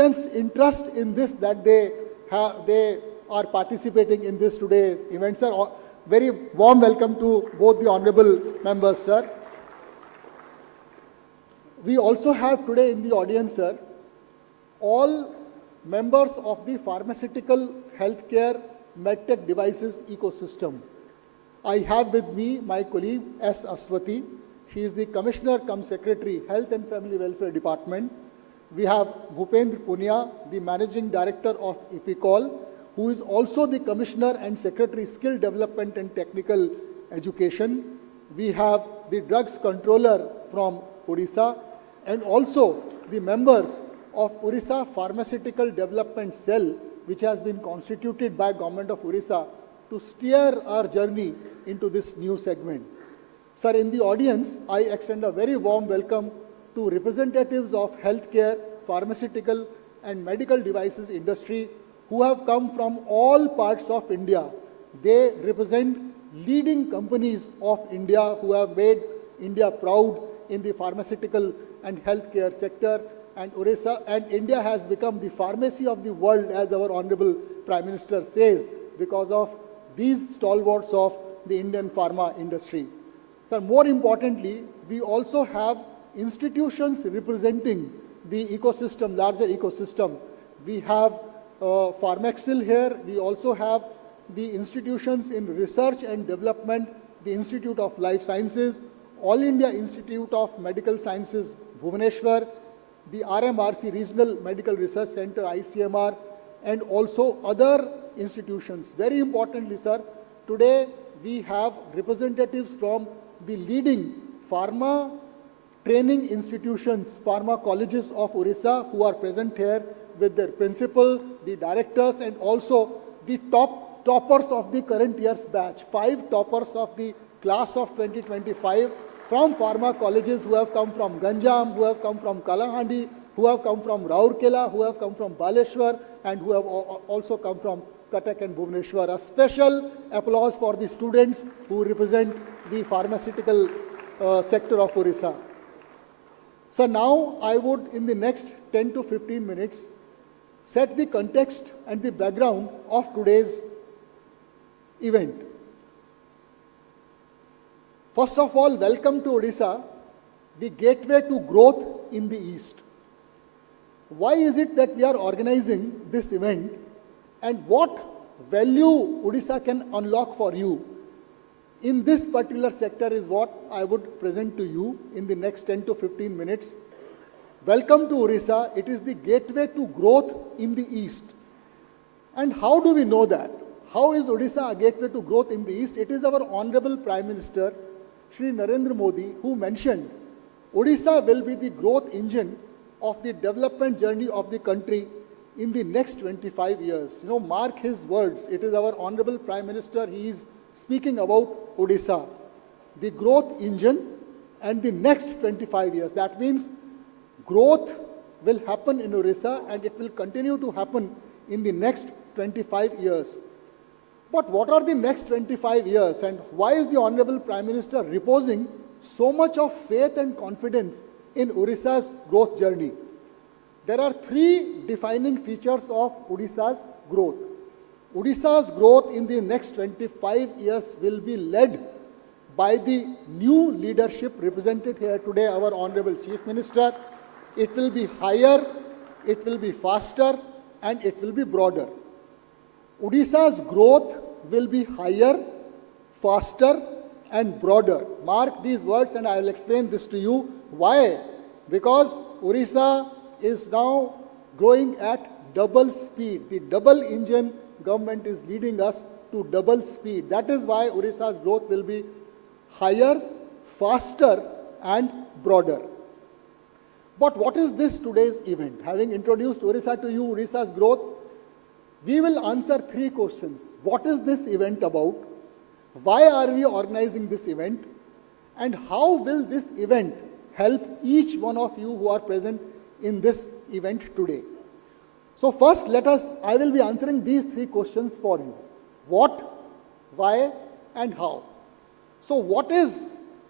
intense interest in this that they are participating in this today's event. Sir, very warm welcome to both the honorable members, sir. We also have today in the audience, sir, all members of the pharmaceutical, healthcare, medtech devices ecosystem. I have with me my colleague S. Aswati. She is the Commissioner cum Secretary, Health and Family Welfare Department. We have Bhupendra Punia, the Managing Director of Epicol, who is also the Commissioner and Secretary, Skill Development and Technical Education. We have the Drugs Controller from Odisha, and also the members of Odisha Pharmaceutical Development Cell, which has been constituted by Government of Odisha to steer our journey into this new segment. Sir, in the audience, I extend a very warm welcome to representatives of healthcare, pharmaceutical and medical devices industry who have come from all parts of India. They represent leading companies of India who have made India proud in the pharmaceutical and healthcare sector, and Odisha and India has become the pharmacy of the world, as our Honorable Prime Minister says, because of these stalwarts of the Indian pharma industry. Sir, more importantly, we also have institutions representing the ecosystem, larger ecosystem. We have Pharmaxil here. We also have the institutions in research and development, the Institute of Life Sciences, All India Institute of Medical Sciences, Bhubaneswar, the RMRC Regional Medical Research Center, ICMR, and also other institutions. Very importantly, sir, today we have representatives from the leading pharma training institutions, pharma colleges of Odisha, who are present here with their principal, the directors, and also the toppers of the current year's batch. 5 toppers of the class of 2025 from pharma colleges who have come from Ganjam, who have come from Kalahandi, who have come from Raurkela, who have come from Baleshwar, and who have also come from Cuttack and Bhubaneswar. A special applause for the students who represent the pharmaceutical sector of Odisha. So now I would, in the next 10 to 15 minutes, set the context and the background of today's event. First of all, welcome to Odisha, the gateway to growth in the East. Why is it that we are organizing this event, and what value Odisha can unlock for you in this particular sector is what I would present to you in the next 10 to 15 minutes. Welcome to Odisha. It is the gateway to growth in the East. And how do we know that? How is Odisha a gateway to growth in the East? It is our Honorable Prime Minister, Shri Narendra Modi, who mentioned Odisha will be the growth engine of the development journey of the country in the next 25 years. You know, mark his words. It is our Honorable Prime Minister. He is speaking about Odisha, the growth engine, and the next 25 years. That means growth will happen in Odisha, and it will continue to happen in the next 25 years. But what are the next 25 years, and why is the Honorable Prime Minister reposing so much of faith and confidence in Odisha's growth journey? There are 3 defining features of Odisha's growth. Odisha's growth in the next 25 years will be led by the new leadership represented here today, our Honorable Chief Minister. It will be higher, it will be faster, and it will be broader. Odisha's growth will be higher, faster, and broader. Mark these words, and I will explain this to you. Why? Because Odisha is now growing at double speed. The double engine government is leading us to double speed. That is why Odisha's growth will be higher, faster, and broader. But what is this today's event? Having introduced Odisha to you, Odisha's growth, we will answer 3 questions. What is this event about? Why are we organizing this event? And how will this event help each one of you who are present in this event today? So first, I will be answering these 3 questions for you. What, why, and how. So what is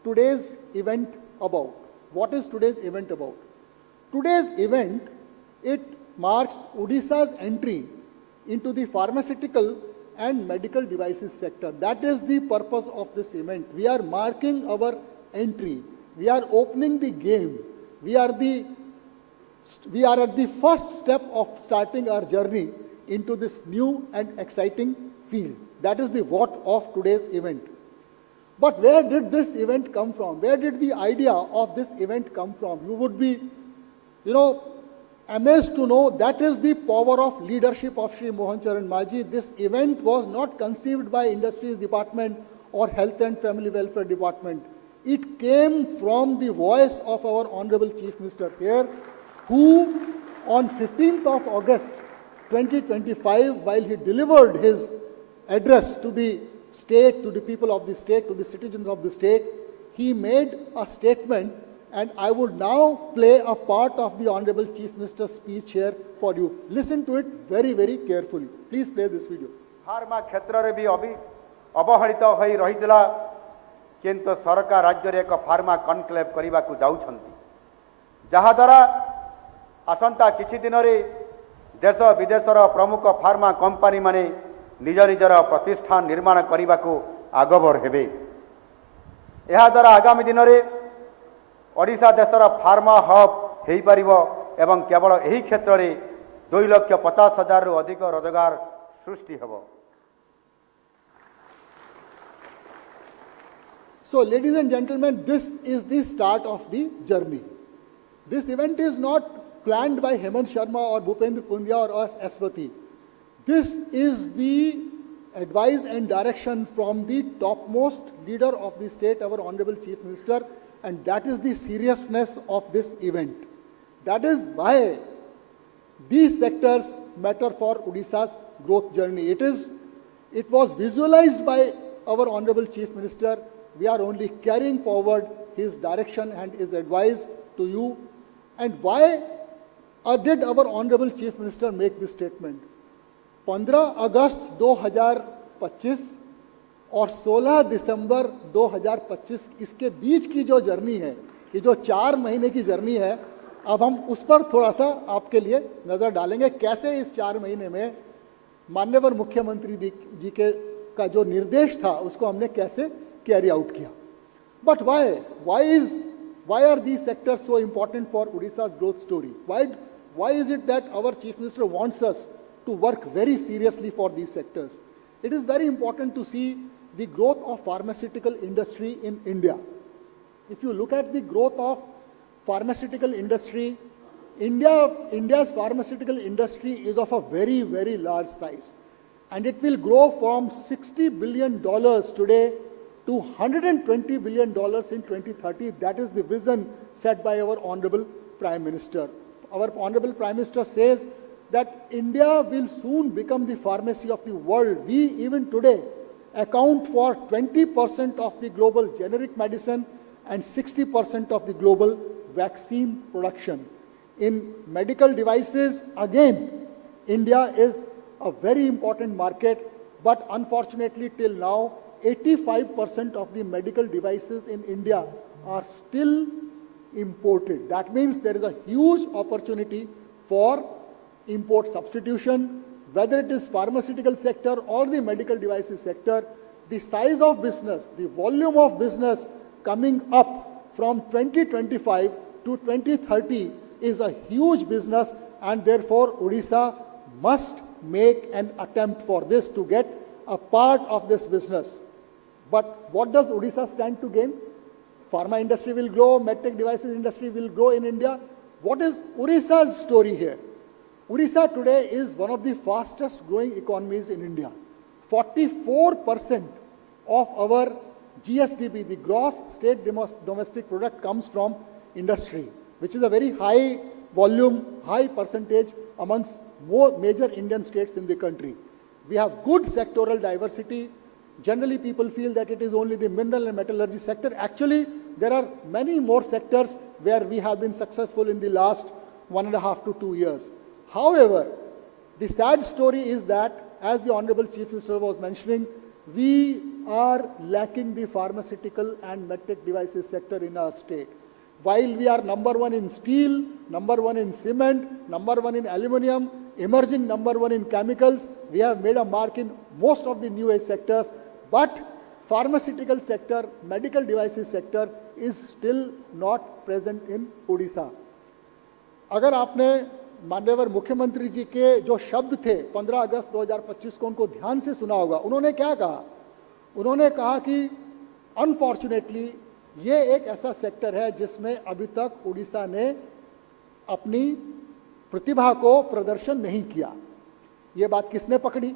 today's event about? What is today's event about? Today's event, it marks Odisha's entry into the pharmaceutical and medical devices sector. That is the purpose of this event. We are marking our entry. We are opening the game. We are at the first step of starting our journey into this new and exciting field. That is the what of today's event. But where did this event come from? Where did the idea of this event come from? You would be, amazed to know that is the power of leadership of Shri Mohan Charan Maji. This event was not conceived by Industries Department or Health and Family Welfare Department. It came from the voice of our Honorable Chief Minister here, who on 15th of August 2025, while he delivered his address to the state, to the people of the state, to the citizens of the state, he made a statement, and I would now play a part of the Honorable Chief Minister's speech here for you. Listen to it very, very carefully. Please play this video. Pharma କ୍ଷେତ୍ରରେ ବି ଅବହେଳିତ ହୋଇ ରହିଥିଲା, କିନ୍ତୁ ସରକାର ରାଜ୍ୟରେ ଏକ pharma conclave କରିବାକୁ ଯାଉଛନ୍ତି, ଯାହାଦ୍ୱାରା ଆସନ୍ତା କିଛି ଦିନରେ ଦେଶ ବିଦେଶର ପ୍ରମୁଖ ଫାର୍ମା କମ୍ପାନୀମାନେ ନିଜ ନିଜର ପ୍ରତିଷ୍ଠାନ ନିର୍ମାଣ କରିବାକୁ ଆଗଭର ହେବେ। ଏହାଦ୍ୱାରା ଆଗାମୀ ଦିନରେ ଓଡ଼ିଶା ଦେଶର ଫାର୍ମା ହବ୍ ହୋଇପାରିବ ଏବଂ କେବଳ ଏହି କ୍ଷେତ୍ରରେ 2,50,000ରୁ ଅଧିକ ରୋଜଗାର ସୃଷ୍ଟି ହେବ। So, ladies and gentlemen, this is the start of the journey. This event is not planned by Hemant Sharma or Bhupendra Pundia or us Aswati. This is the advice and direction from the topmost leader of the state, our Honorable Chief Minister, and that is the seriousness of this event. That is why these sectors matter for Odisha's growth journey. It was visualized by our Honorable Chief Minister. We are only carrying forward his direction and his advice to you. And why did our Honorable Chief Minister make this statement? 15 अगस्त 2025 और 16 दिसंबर 2025 इसके बीच की जो journey है, ये जो 4 महीने की journey है, अब हम उस पर थोड़ा सा आपके लिए नजर डालेंगे, कैसे इस 4 महीने में माननीय मुख्यमंत्री जी के का जो निर्देश था उसको हमने कैसे कैरी आउट किया. But why are these sectors so important for Odisha's growth story? Why is it that our Chief Minister wants us to work very seriously for these sectors? It is very important to see the growth of pharmaceutical industry in India. If you look at the growth of pharmaceutical industry, India's pharmaceutical industry is of a very, very large size. And it will grow from $60 billion today to $120 billion in 2030. That is the vision set by our Honorable Prime Minister. Our Honorable Prime Minister says that India will soon become the pharmacy of the world. We even today account for 20% of the global generic medicine and 60% of the global vaccine production. In medical devices, again, India is a very important market, but unfortunately till now, 85% of the medical devices in India are still imported. That means there is a huge opportunity for import substitution, whether it is pharmaceutical sector or the medical devices sector. The size of business, the volume of business coming up from 2025 to 2030 is a huge business, and therefore Odisha must make an attempt for this to get a part of this business. But what does Odisha stand to gain? Pharma industry will grow, medtech devices industry will grow in India. What is Odisha's story here? Odisha today is one of the fastest growing economies in India. 44% of our GSDP, the gross state domestic product, comes from industry, which is a very high volume, high percentage amongst more major Indian states in the country. We have good sectoral diversity. Generally, people feel that it is only the mineral and metallurgy sector. Actually, there are many more sectors where we have been successful in the last 1.5 to 2 years. However, the sad story is that, as the Honorable Chief Minister was mentioning, we are lacking the pharmaceutical and medtech devices sector in our state. while we are number one in steel, number one in cement, number one in aluminum, emerging number one in chemicals, we have made a mark in most of the new age sectors, but pharmaceutical sector, medical devices sector is still not present in Odisha. अगर आपने माननीय मुख्यमंत्री जी के जो शब्द थे 15 अगस्त 2025 को उनको ध्यान से सुना होगा, उन्होंने क्या कहा? उन्होंने कहा कि अनफॉर्चुनेटली ये एक ऐसा सेक्टर है जिसमें अभी तक उड़ीसा ने अपनी प्रतिभा को प्रदर्शन नहीं किया। ये बात किसने पकड़ी?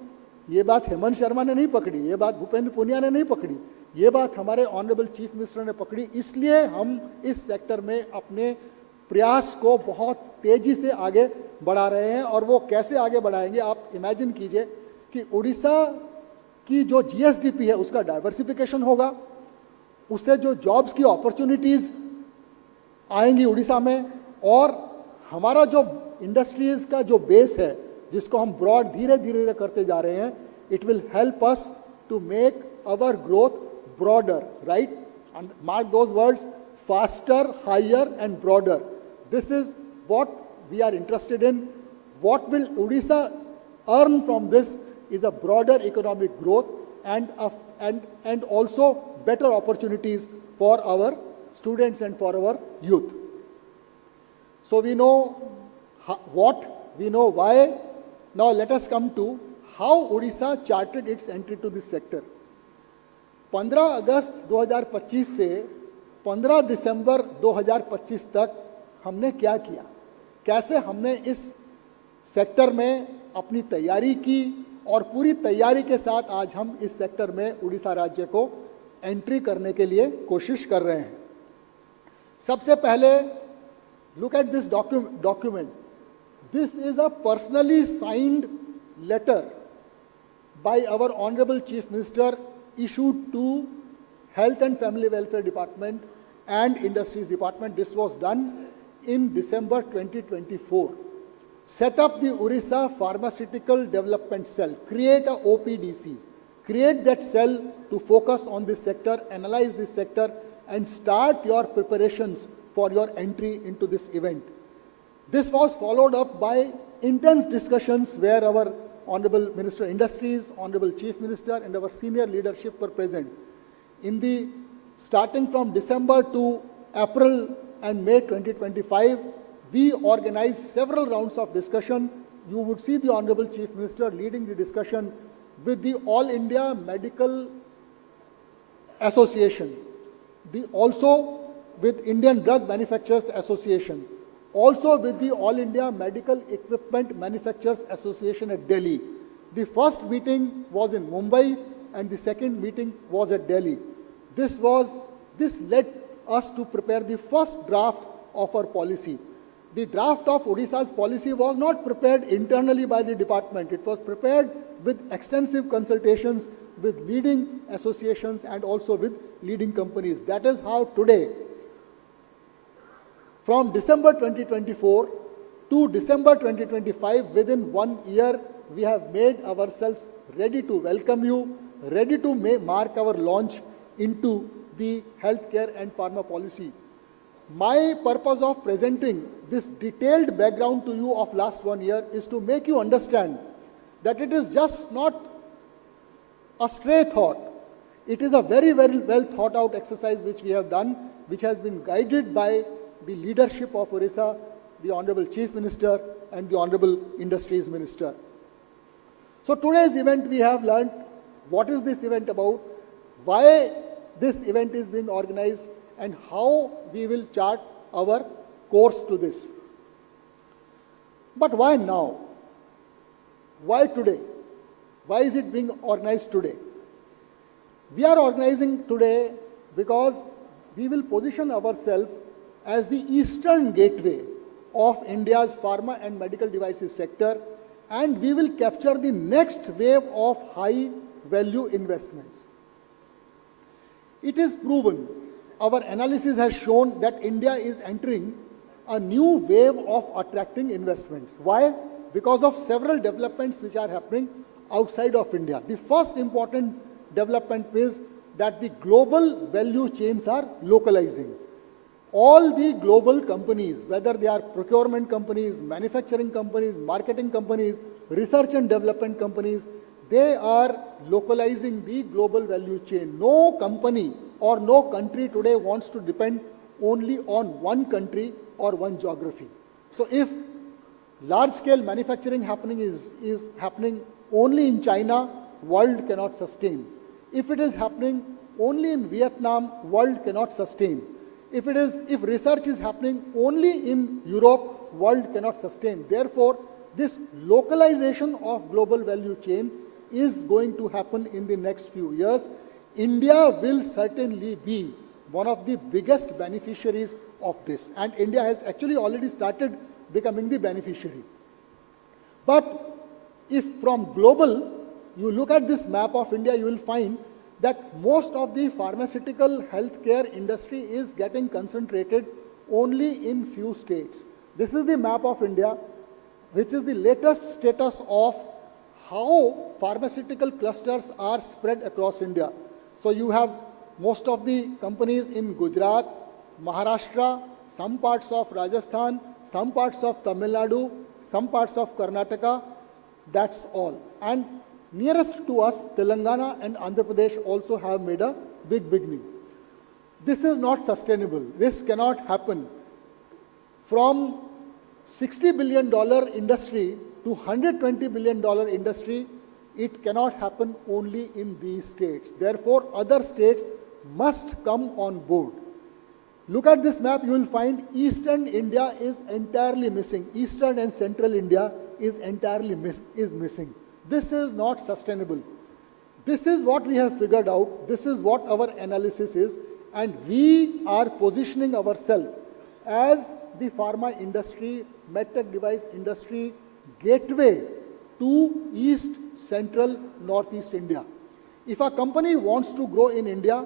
ये बात हेमंत शर्मा ने नहीं पकड़ी, ये बात भूपेंद्र पुनिया ने नहीं पकड़ी, ये बात हमारे ऑनरेबल चीफ मिनिस्टर ने पकड़ी। इसलिए हम इस सेक्टर में अपने प्रयास को बहुत तेजी से आगे बढ़ा रहे हैं। और वो कैसे आगे बढ़ाएंगे? आप इमेजिन कीजिए कि उड़ीसा की जो जीएसडीपी है उसका डाइवर्सिफिकेशन होगा, उससे जो जॉब्स की अपॉर्चुनिटीज आएंगी उड़ीसा में, और हमारा जो इंडस्ट्रीज का जो बेस है जिसको हम ब्रॉड धीरे धीरे करते जा रहे हैं, it will help us to make our growth broader, right? Mark those words, faster, higher and broader. This is what we are interested in. What will Odisha earn from this is a broader economic growth and also better opportunities for our students and for our youth. So we know what, we know why. Now let us come to how Odisha charted its entry to this sector. 15 अगस्त 2025 से 15 दिसंबर 2025 तक हमने क्या किया? कैसे हमने इस sector में अपनी तैयारी की, और पूरी तैयारी के साथ आज हम इस सेक्टर में उड़ीसा राज्य को एंट्री करने के लिए कोशिश कर रहे हैं। सबसे पहले look at this document. This is a personally signed letter by our Honorable Chief Minister issued to Health and Family Welfare Department and Industries Department. This was done in December 2024. Set up the Odisha Pharmaceutical Development Cell. Create a OPDC. Create that cell to focus on this sector, analyze this sector, and start your preparations for your entry into this event. This was followed up by intense discussions where our Honorable Minister Industries, Honorable Chief Minister, and our senior leadership were present. Starting from December to April and May 2025, we organized several rounds of discussion. You would see the Honorable Chief Minister leading the discussion with the All India Medical Association, also with Indian Drug Manufacturers Association, also with the All India Medical Equipment Manufacturers Association at Delhi. The first meeting was in Mumbai and the second meeting was at Delhi. This led us to prepare the first draft of our policy. The draft of Odisha's policy was not prepared internally by the department. It was prepared with extensive consultations with leading associations and also with leading companies. That is how today, from December 2024 to December 2025, within 1 year, we have made ourselves ready to welcome you, ready to mark our launch into the healthcare and pharma policy. My purpose of presenting this detailed background to you of last 1 year is to make you understand that it is just not a stray thought. It is a very, very well thought out exercise which we have done, which has been guided by the leadership of Odisha, the Honorable Chief Minister and the Honorable Industries Minister. So today's event, we have learnt what is this event about, why this event is being organized, and how we will chart our course to this. But why now? Why today? Why is it being organized today? We are organizing today because we will position ourselves as the eastern gateway of India's pharma and medical devices sector, and we will capture the next wave of high value investments. It is proven, our analysis has shown that India is entering a new wave of attracting investments. Why? Because of several developments which are happening outside of India. The first important development is that the global value chains are localizing. all the global companies, whether they are procurement companies, manufacturing companies, marketing companies, research and development companies, they are localizing the global value chain. No company or no country today wants to depend only on one country or one geography. So if large-scale manufacturing is happening only in China, world cannot sustain. If it is happening only in Vietnam, world cannot sustain. If research is happening only in Europe, world cannot sustain. Therefore, this localization of global value chain is going to happen in the next few years. India will certainly be one of the biggest beneficiaries of this, and India has actually already started becoming the beneficiary. But if from global, you look at this map of India, you will find that most of the pharmaceutical healthcare industry is getting concentrated only in few states. This is the map of India, which is the latest status of how pharmaceutical clusters are spread across India. So you have most of the companies in Gujarat, Maharashtra, some parts of Rajasthan, some parts of Tamil Nadu, some parts of Karnataka. That's all. And nearest to us, Telangana and Andhra Pradesh also have made a big beginning. This is not sustainable. This cannot happen. From $60 billion industry to $120 billion industry, it cannot happen only in these states. Therefore, other states must come on board. Look at this map, you will find Eastern India is entirely missing. Eastern and Central India is entirely missing. This is not sustainable. This is what we have figured out. This is what our analysis is. And we are positioning ourselves as the pharma industry, medtech device industry gateway to East, Central, Northeast India. If a company wants to grow in India,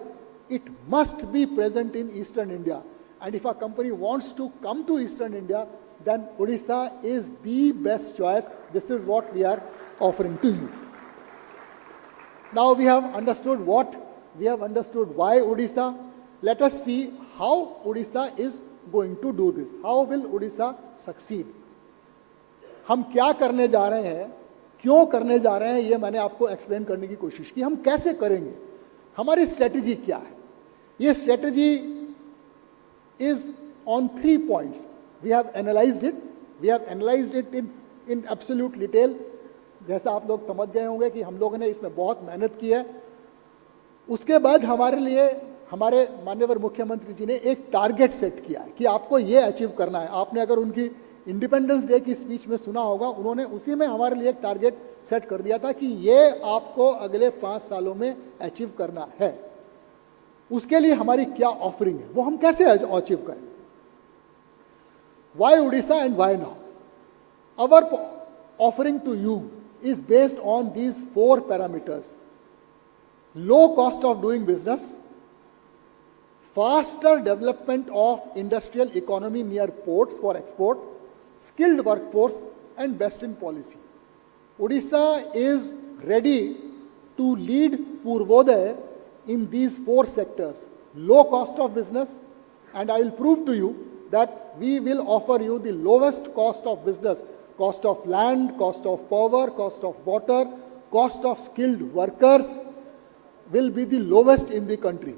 it must be present in Eastern India. And if a company wants to come to Eastern India, then Odisha is the best choice. This is what we are offering to you. Now we have understood what, we have understood why Odisha. Let us see how Odisha is going to do this. How will Odisha succeed? हम क्या करने जा रहे हैं, क्यों करने जा रहे हैं, ये मैंने आपको एक्सप्लेन करने की कोशिश की. हम कैसे करेंगे, हमारी स्ट्रेटजी क्या है. ये strategy is on 3 points. We have analyzed it. We have analyzed it in absolute detail. जैसा आप लोग समझ गए होंगे कि हम लोगों ने इसमें बहुत मेहनत की है. उसके बाद हमारे लिए हमारे माननीय मुख्यमंत्री जी ने एक टारगेट सेट किया है कि आपको ये अचीव करना है. आपने अगर उनकी इंडिपेंडेंस डे की स्पीच में सुना होगा, उन्होंने उसी में हमारे लिए एक टारगेट सेट कर दिया था कि ये आपको अगले 5 सालों में अचीव करना है. उसके लिए हमारी क्या ऑफरिंग है, वो हम कैसे अचीव करें. Why Odisha and why now? Our offering to you is based on these 4 parameters. Low cost of doing business, faster development of industrial economy near ports for export, skilled workforce, and best in policy. Odisha is ready to lead Purvodaya in these 4 sectors. Low cost of business, and I will prove to you that we will offer you the lowest cost of business, cost of land, cost of power, cost of water, cost of skilled workers will be the lowest in the country.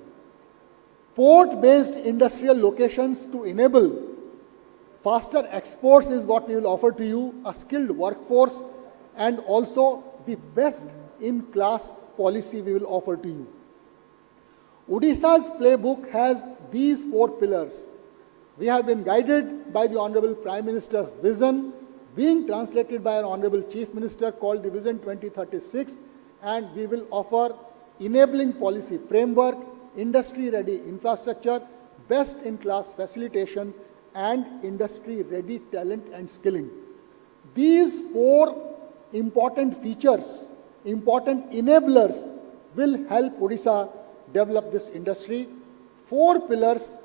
Port-based industrial locations to enable faster exports is what we will offer to you, a skilled workforce, and also the best in class policy we will offer to you. Odisha's playbook has these 4 pillars. We have been guided by the Honorable Prime Minister's vision, being translated by our Honorable Chief Minister, called the Vision 2036, and we will offer enabling policy framework, industry-ready infrastructure, best-in-class facilitation, and industry-ready talent and skilling. These 4 important features, important enablers will help Odisha develop this industry. 4 pillars,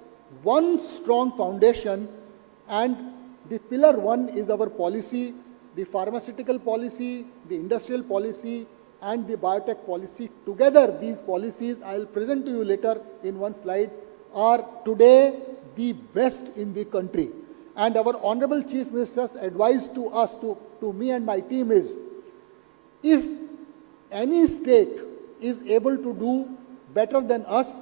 1 strong foundation, and the pillar 1 is our policy, the pharmaceutical policy, the industrial policy, and the biotech policy. Together, these policies, I will present to you later in one slide, are today the best in the country. And our Honorable Chief Minister's advice to us, to me and my team is, if any state is able to do better than us,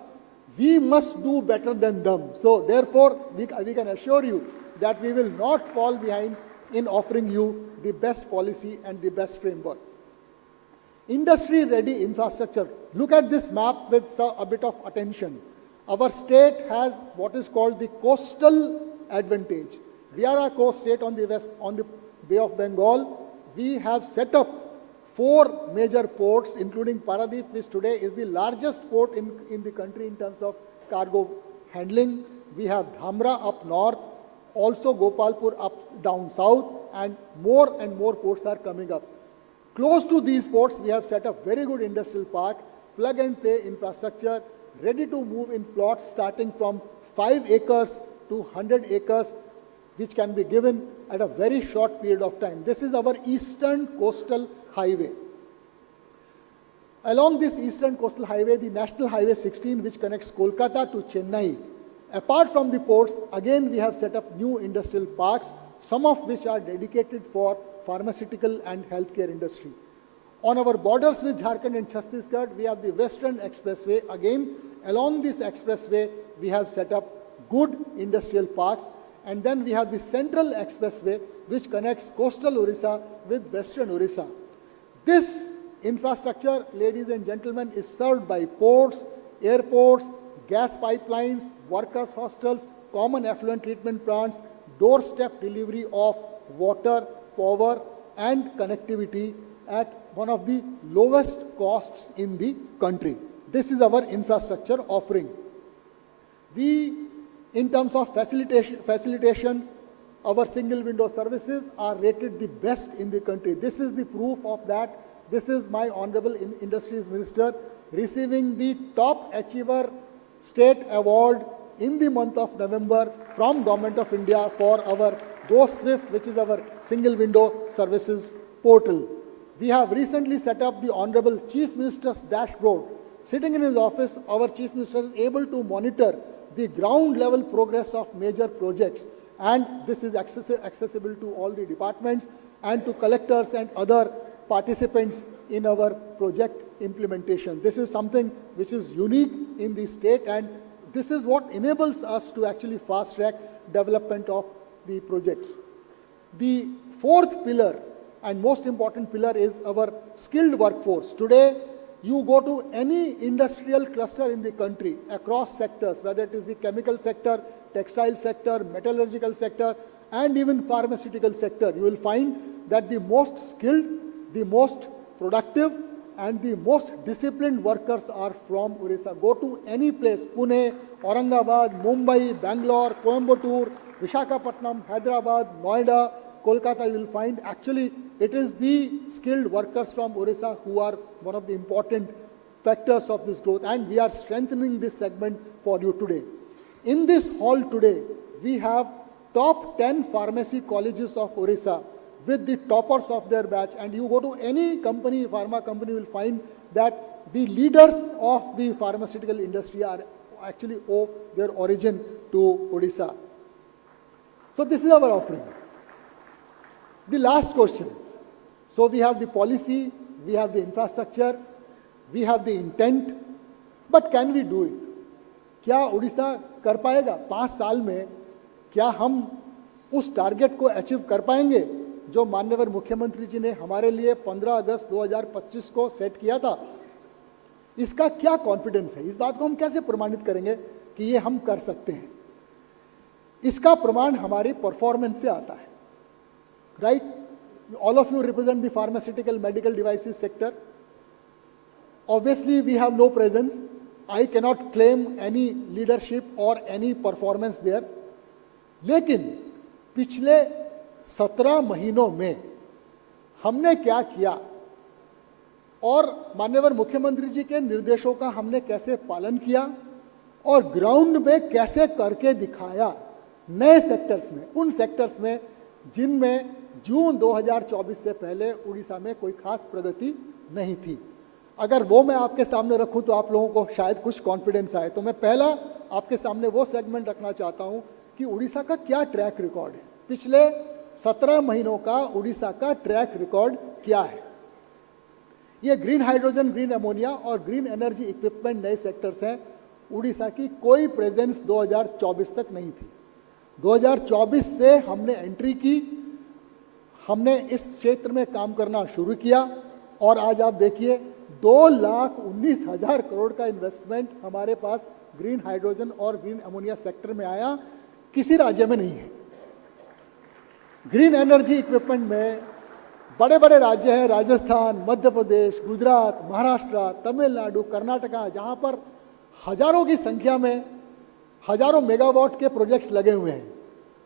we must do better than them. So therefore, we can assure you that we will not fall behind in offering you the best policy and the best framework. Industry-ready infrastructure. Look at this map with a bit of attention. Our state has what is called the coastal advantage. We are a coast state on the west, on the Bay of Bengal. We have set up 4 major ports, including Paradip, which today is the largest port in the country in terms of cargo handling. We have Dhamra up north, also Gopalpur up down south, and more ports are coming up. Close to these ports, we have set up very good industrial park, plug and play infrastructure, ready to move in plots starting from 5 acres to 100 acres, which can be given at a very short period of time. This is our eastern coastal highway. Along this eastern coastal highway, the National Highway 16, which connects Kolkata to Chennai. Apart from the ports, again we have set up new industrial parks, some of which are dedicated for pharmaceutical and healthcare industry. On our borders with Jharkhand and Chhattisgarh, we have the Western Expressway. Again, along this expressway, we have set up good industrial parks. And then we have the Central Expressway, which connects coastal Odisha with Western Odisha. This infrastructure, ladies and gentlemen, is served by ports, airports, gas pipelines, workers' hostels, common effluent treatment plants, doorstep delivery of water, power, and connectivity at one of the lowest costs in the country. This is our infrastructure offering. We, in terms of facilitation, our single window services are rated the best in the country. This is the proof of that. This is my Honorable Industries Minister receiving the Top Achiever State Award in the month of November from Government of India for our Go Swift, which is our single window services portal. We have recently set up the Honorable Chief Minister's dashboard. Sitting in his office, our Chief Minister is able to monitor the ground level progress of major projects, and this is accessible to all the departments and to collectors and other participants in our project implementation. This is something which is unique in the state, and this is what enables us to actually fast track development of the projects. The 4th pillar and most important pillar is our skilled workforce. Today, you go to any industrial cluster in the country across sectors, whether it is the chemical sector, textile sector, metallurgical sector, and even pharmaceutical sector, you will find that the most skilled, the most productive, and the most disciplined workers are from Odisha. Go to any place, Pune, Aurangabad, Mumbai, Bangalore, Coimbatore, Visakhapatnam, Hyderabad, Noida, Kolkata, you will find actually it is the skilled workers from Odisha who are one of the important factors of this growth, and we are strengthening this segment for you today. In this hall today, we have top 10 pharmacy colleges of Odisha with the toppers of their batch, and you go to any company, pharma company, you will find that the leaders of the pharmaceutical industry are actually owe their origin to Odisha. So this is our offering. The last question. So we have the policy, we have the infrastructure, we have the intent, but can we do it? क्या उड़ीसा कर पाएगा 5 साल में? क्या हम उस target को achieve कर पाएंगे जो माननीय मुख्यमंत्री जी ने हमारे लिए 15 अगस्त 2025 को सेट किया था? इसका क्या कॉन्फिडेंस है? इस बात को हम कैसे प्रमाणित करेंगे कि ये हम कर सकते हैं? इसका प्रमाण हमारी परफॉर्मेंस से आता है. Right? All of you represent the pharmaceutical medical devices sector. Obviously, we have no presence. I cannot claim any leadership or any performance there. लेकिन पिछले 17 महीनों में हमने क्या किया और माननीय मुख्यमंत्री जी के निर्देशों का हमने कैसे पालन किया और ग्राउंड में कैसे करके दिखाया नए सेक्टर्स में, उन सेक्टर्स में जिनमें जून 2024 से पहले उड़ीसा में कोई खास प्रगति नहीं थी. अगर वो मैं आपके सामने रखूं तो आप लोगों को शायद कुछ कॉन्फिडेंस आए। तो मैं पहला आपके सामने वो सेगमेंट रखना चाहता हूं कि उड़ीसा का क्या ट्रैक रिकॉर्ड है, पिछले 17 महीनों का उड़ीसा का ट्रैक रिकॉर्ड क्या है। ये ग्रीन हाइड्रोजन, ग्रीन अमोनिया और ग्रीन एनर्जी इक्विपमेंट नए सेक्टर्स हैं। उड़ीसा की कोई प्रेजेंस 2024 तक नहीं थी। 2024 से हमने एंट्री की, हमने इस क्षेत्र में काम करना शुरू किया और आज आप देखिए 2,19,000 करोड़ का इन्वेस्टमेंट हमारे पास ग्रीन हाइड्रोजन और ग्रीन अमोनिया सेक्टर में आया, किसी राज्य में नहीं है। ग्रीन एनर्जी इक्विपमेंट में बड़े बड़े राज्य हैं, राजस्थान, मध्य प्रदेश, गुजरात, महाराष्ट्र, तमिलनाडु, कर्नाटका, जहां पर हजारों की संख्या में हजारों मेगावाट के प्रोजेक्ट्स लगे हुए हैं।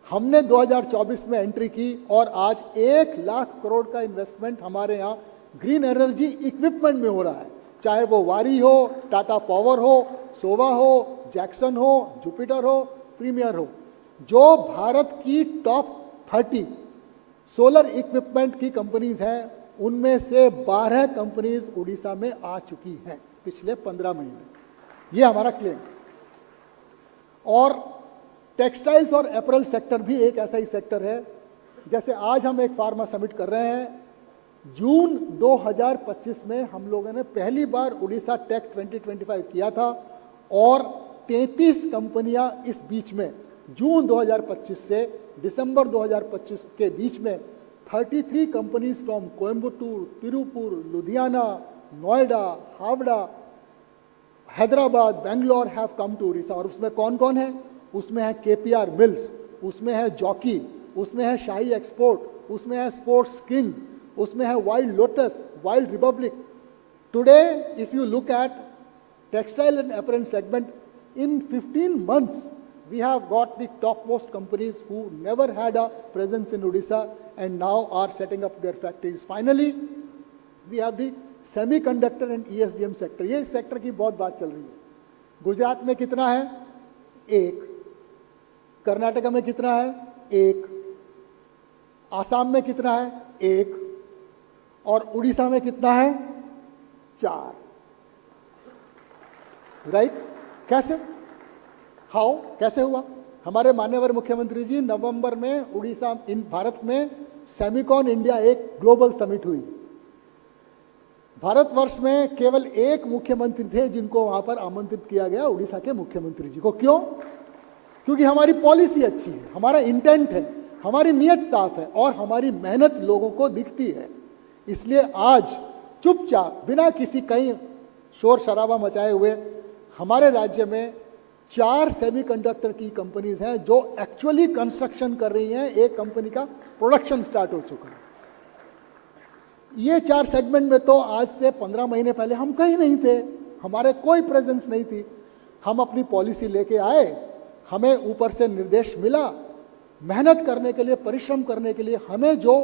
हमने 2024 में एंट्री की और आज 1,00,000 करोड़ का इन्वेस्टमेंट हमारे यहाँ ग्रीन एनर्जी इक्विपमेंट में हो रहा है, चाहे वो वारी हो, टाटा पावर हो, सोवा हो, जैक्सन हो, जुपिटर हो, प्रीमियर हो। जो भारत की टॉप 30 सोलर इक्विपमेंट की कंपनीज हैं, उनमें से 12 कंपनीज उड़ीसा में आ चुकी हैं पिछले 15 महीने। ये हमारा क्लेम। और टेक्सटाइल्स और एपरल सेक्टर भी एक ऐसा ही सेक्टर है। जैसे आज हम एक फार्मा समिट कर रहे हैं, जून 2025 में हम लोगों ने पहली बार उड़ीसा टेक 2025 किया था और 33 कंपनियां इस बीच में जून 2025 से दिसंबर 2025 के बीच में 33 companies from Coimbatore, Tiruppur, Ludhiana, Noida, Howrah, Hyderabad, Bangalore have come to Orissa. और उसमें कौन कौन है? उसमें है केपीआर मिल्स, उसमें है जॉकी, उसमें है शाही एक्सपोर्ट, उसमें है स्पोर्ट्स किंग, उसमें है wild lotus, wild Republic. Today if you look at textile and April segment, in 15 months we have got the topmost companies who never had a presence in Odisha and now are setting up their factories. Finally we have the semiconductor and ESDM sector. ये sector की बहुत बात चल रही है। गुजरात में कितना है? 1। कर्नाटका में कितना है? 1। आसाम में कितना है? 1। और उड़ीसा में कितना है? 4। राइट? कैसे? हाउ? कैसे हुआ? हमारे माननीय मुख्यमंत्री जी नवंबर में उड़ीसा इन भारत में सेमिकॉन इंडिया एक ग्लोबल समिट हुई। भारतवर्ष में केवल एक मुख्यमंत्री थे जिनको वहां पर आमंत्रित किया गया, उड़ीसा के मुख्यमंत्री जी को। क्यों? क्योंकि हमारी पॉलिसी अच्छी है, हमारा इंटेंट है, हमारी नीयत साफ है और हमारी मेहनत लोगों को दिखती है। इसलिए आज चुपचाप बिना किसी कहीं शोर शराबा मचाए हुए हमारे राज्य में 4 सेमीकंडक्टर की कंपनीज हैं जो एक्चुअली कंस्ट्रक्शन कर रही हैं। एक कंपनी का प्रोडक्शन स्टार्ट हो चुका है। ये 4 सेगमेंट में तो आज से 15 महीने पहले हम कहीं नहीं थे, हमारे कोई प्रेजेंस नहीं थी। हम अपनी पॉलिसी लेके आए, हमें ऊपर से निर्देश मिला, मेहनत करने के लिए, परिश्रम करने के लिए हमें जो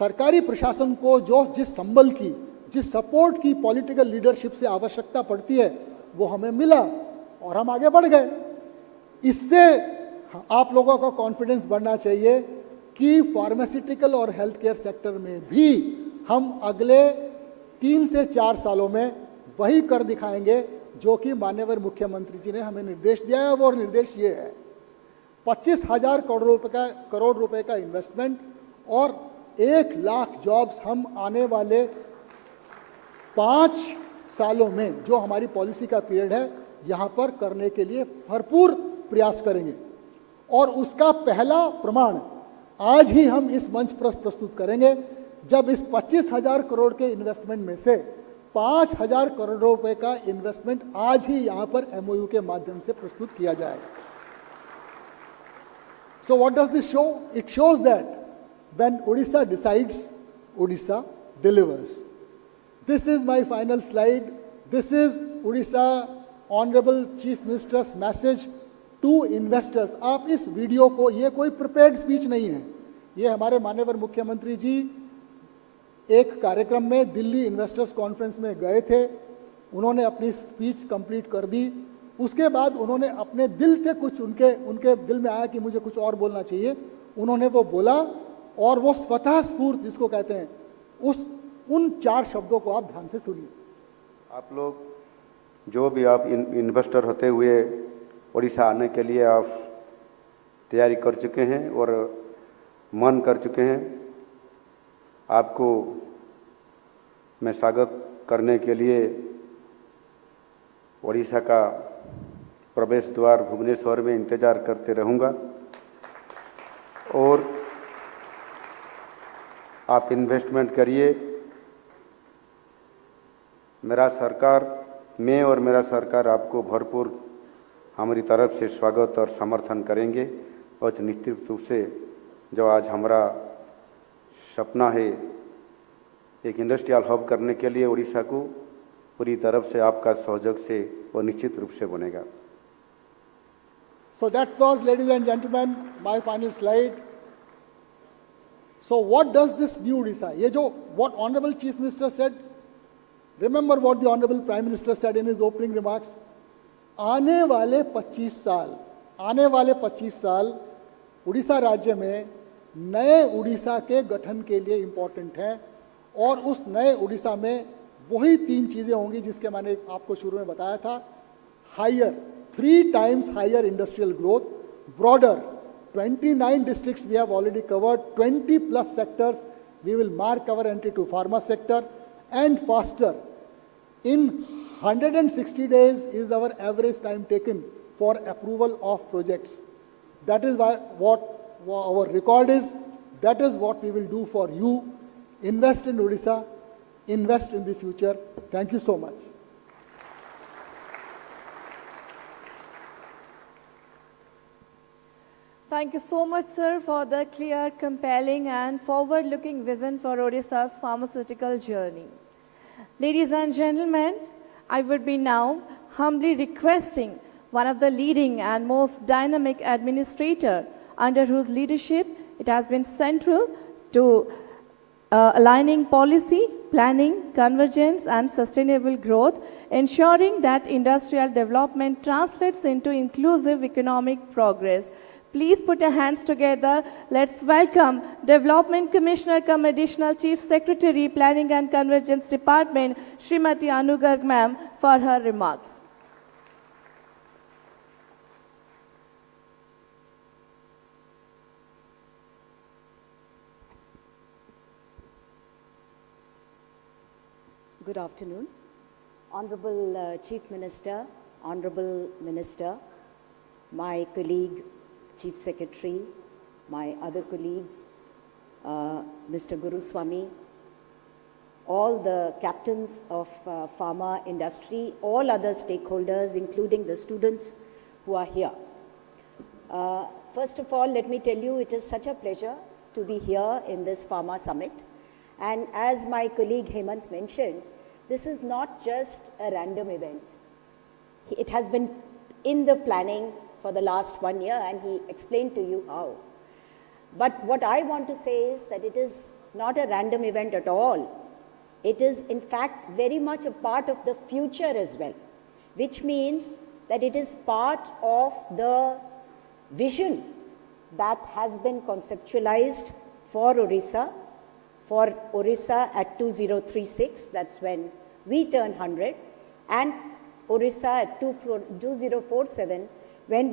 सरकारी प्रशासन को जो जिस संबल की, जिस सपोर्ट की पॉलिटिकल लीडरशिप से आवश्यकता पड़ती है वो हमें मिला और हम आगे बढ़ गए। इससे आप लोगों का कॉन्फिडेंस बढ़ना चाहिए कि फार्मास्यूटिकल और हेल्थ केयर सेक्टर में भी हम अगले 3 से 4 सालों में वही कर दिखाएंगे जो कि माननीय मुख्यमंत्री जी ने हमें निर्देश दिया है। वो निर्देश ये है, 25,000 करोड़ रुपए का इन्वेस्टमेंट और 1,00,000 जॉब्स हम आने वाले 5 सालों में, जो हमारी पॉलिसी का पीरियड है, यहां पर करने के लिए भरपूर प्रयास करेंगे। और उसका पहला प्रमाण आज ही हम इस मंच पर प्रस्तुत करेंगे, जब इस 25,000 करोड़ के इन्वेस्टमेंट में से 5,000 करोड़ रुपए का इन्वेस्टमेंट आज ही यहां पर एमओयू के माध्यम से प्रस्तुत किया जाएगा। So what does this show? It shows that when Odisha decides, Odisha delivers. This is my final slide. This is Odisha Honorable Chief Minister's message to investors. आप इस वीडियो को, ये कोई प्रिपेयर्ड स्पीच नहीं है, ये हमारे माननीय मुख्यमंत्री जी एक कार्यक्रम में दिल्ली इन्वेस्टर्स कॉन्फ्रेंस में गए थे, उन्होंने अपनी स्पीच कंप्लीट कर दी। उसके बाद उन्होंने अपने दिल से कुछ उनके दिल में आया कि मुझे कुछ और बोलना चाहिए, उन्होंने वो बोला और वो स्वतः स्फूर्त जिसको कहते हैं, उन 4 शब्दों को आप ध्यान से सुनिए। आप लोग जो भी आप इन्वेस्टर होते हुए उड़ीसा आने के लिए आप तैयारी कर चुके हैं और मन कर चुके हैं, आपको मैं स्वागत करने के लिए उड़ीसा का प्रवेश द्वार भुवनेश्वर में इंतजार करते रहूँगा और आप इन्वेस्टमेंट करिए। मेरा सरकार, मैं और मेरा सरकार आपको भरपूर हमारी तरफ से स्वागत और समर्थन करेंगे और निश्चित रूप से जो आज हमारा सपना है एक इंडस्ट्रियल हब करने के लिए उड़ीसा को, पूरी तरफ से आपका सहयोग से वो निश्चित रूप से बनेगा। So that was, ladies and gentlemen, my final slide. So what does this new Odisha? ये जो what Honorable Chief Minister said, remember what the Honorable Prime Minister said in his opening remarks. आने वाले 25 साल उड़ीसा राज्य में नए उड़ीसा के गठन के लिए इम्पोर्टेंट हैं और उस नए उड़ीसा में वही 3 चीज़ें होंगी जिसके मैंने आपको शुरू में बताया था। Higher, 3 times higher industrial growth, broader, 29 districts we have already covered, 20 plus sectors we will mark our entry to pharma sector, and faster. In 160 days is our average time taken for approval of projects. That is what our record is. That is what we will do for you. Invest in Odisha, invest in the future. Thank you so much. Thank you so much, sir, for the clear, compelling and forward-looking vision for Odisha's pharmaceutical journey. Ladies and gentlemen, I would be now humbly requesting one of the leading and most dynamic administrator under whose leadership it has been central to aligning policy, planning, convergence and sustainable growth, ensuring that industrial development translates into inclusive economic progress. Please put your hands together. Let's welcome Development Commissioner cum Additional Chief Secretary, Planning and Convergence Department, Srimati Anu Garg ma'am, for her remarks. Good afternoon. Honorable Chief Minister, Honorable Minister, my colleague, Chief Secretary, my other colleagues, Mr. Guru Swami, all the captains of pharma industry, all other stakeholders, including the students who are here. First of all, let me tell you, it is such a pleasure to be here in this Pharma Summit. And as my colleague Hemant mentioned, this is not just a random event. It has been in the planning for the last 1 year, and he explained to you how. But what I want to say is that it is not a random event at all. It is in fact very much a part of the future as well, which means that it is part of the vision that has been conceptualized for Odisha at 2036, that's when we turn 100, and Odisha at 2047, when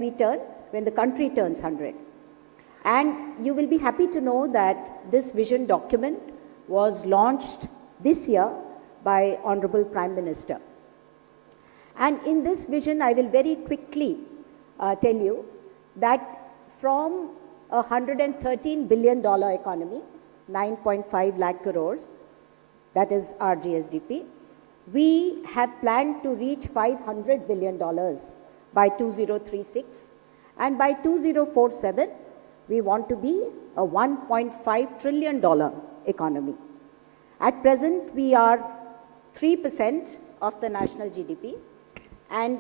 the country turns 100. And you will be happy to know that this vision document was launched this year by Honorable Prime Minister. And in this vision, I will very quickly tell you that from a $113 billion economy, 9.5 lakh crores, that is our GSDP, we have planned to reach $500 billion by 2036, and by 2047, we want to be a $1.5 trillion economy. At present, we are 3% of the national GDP, and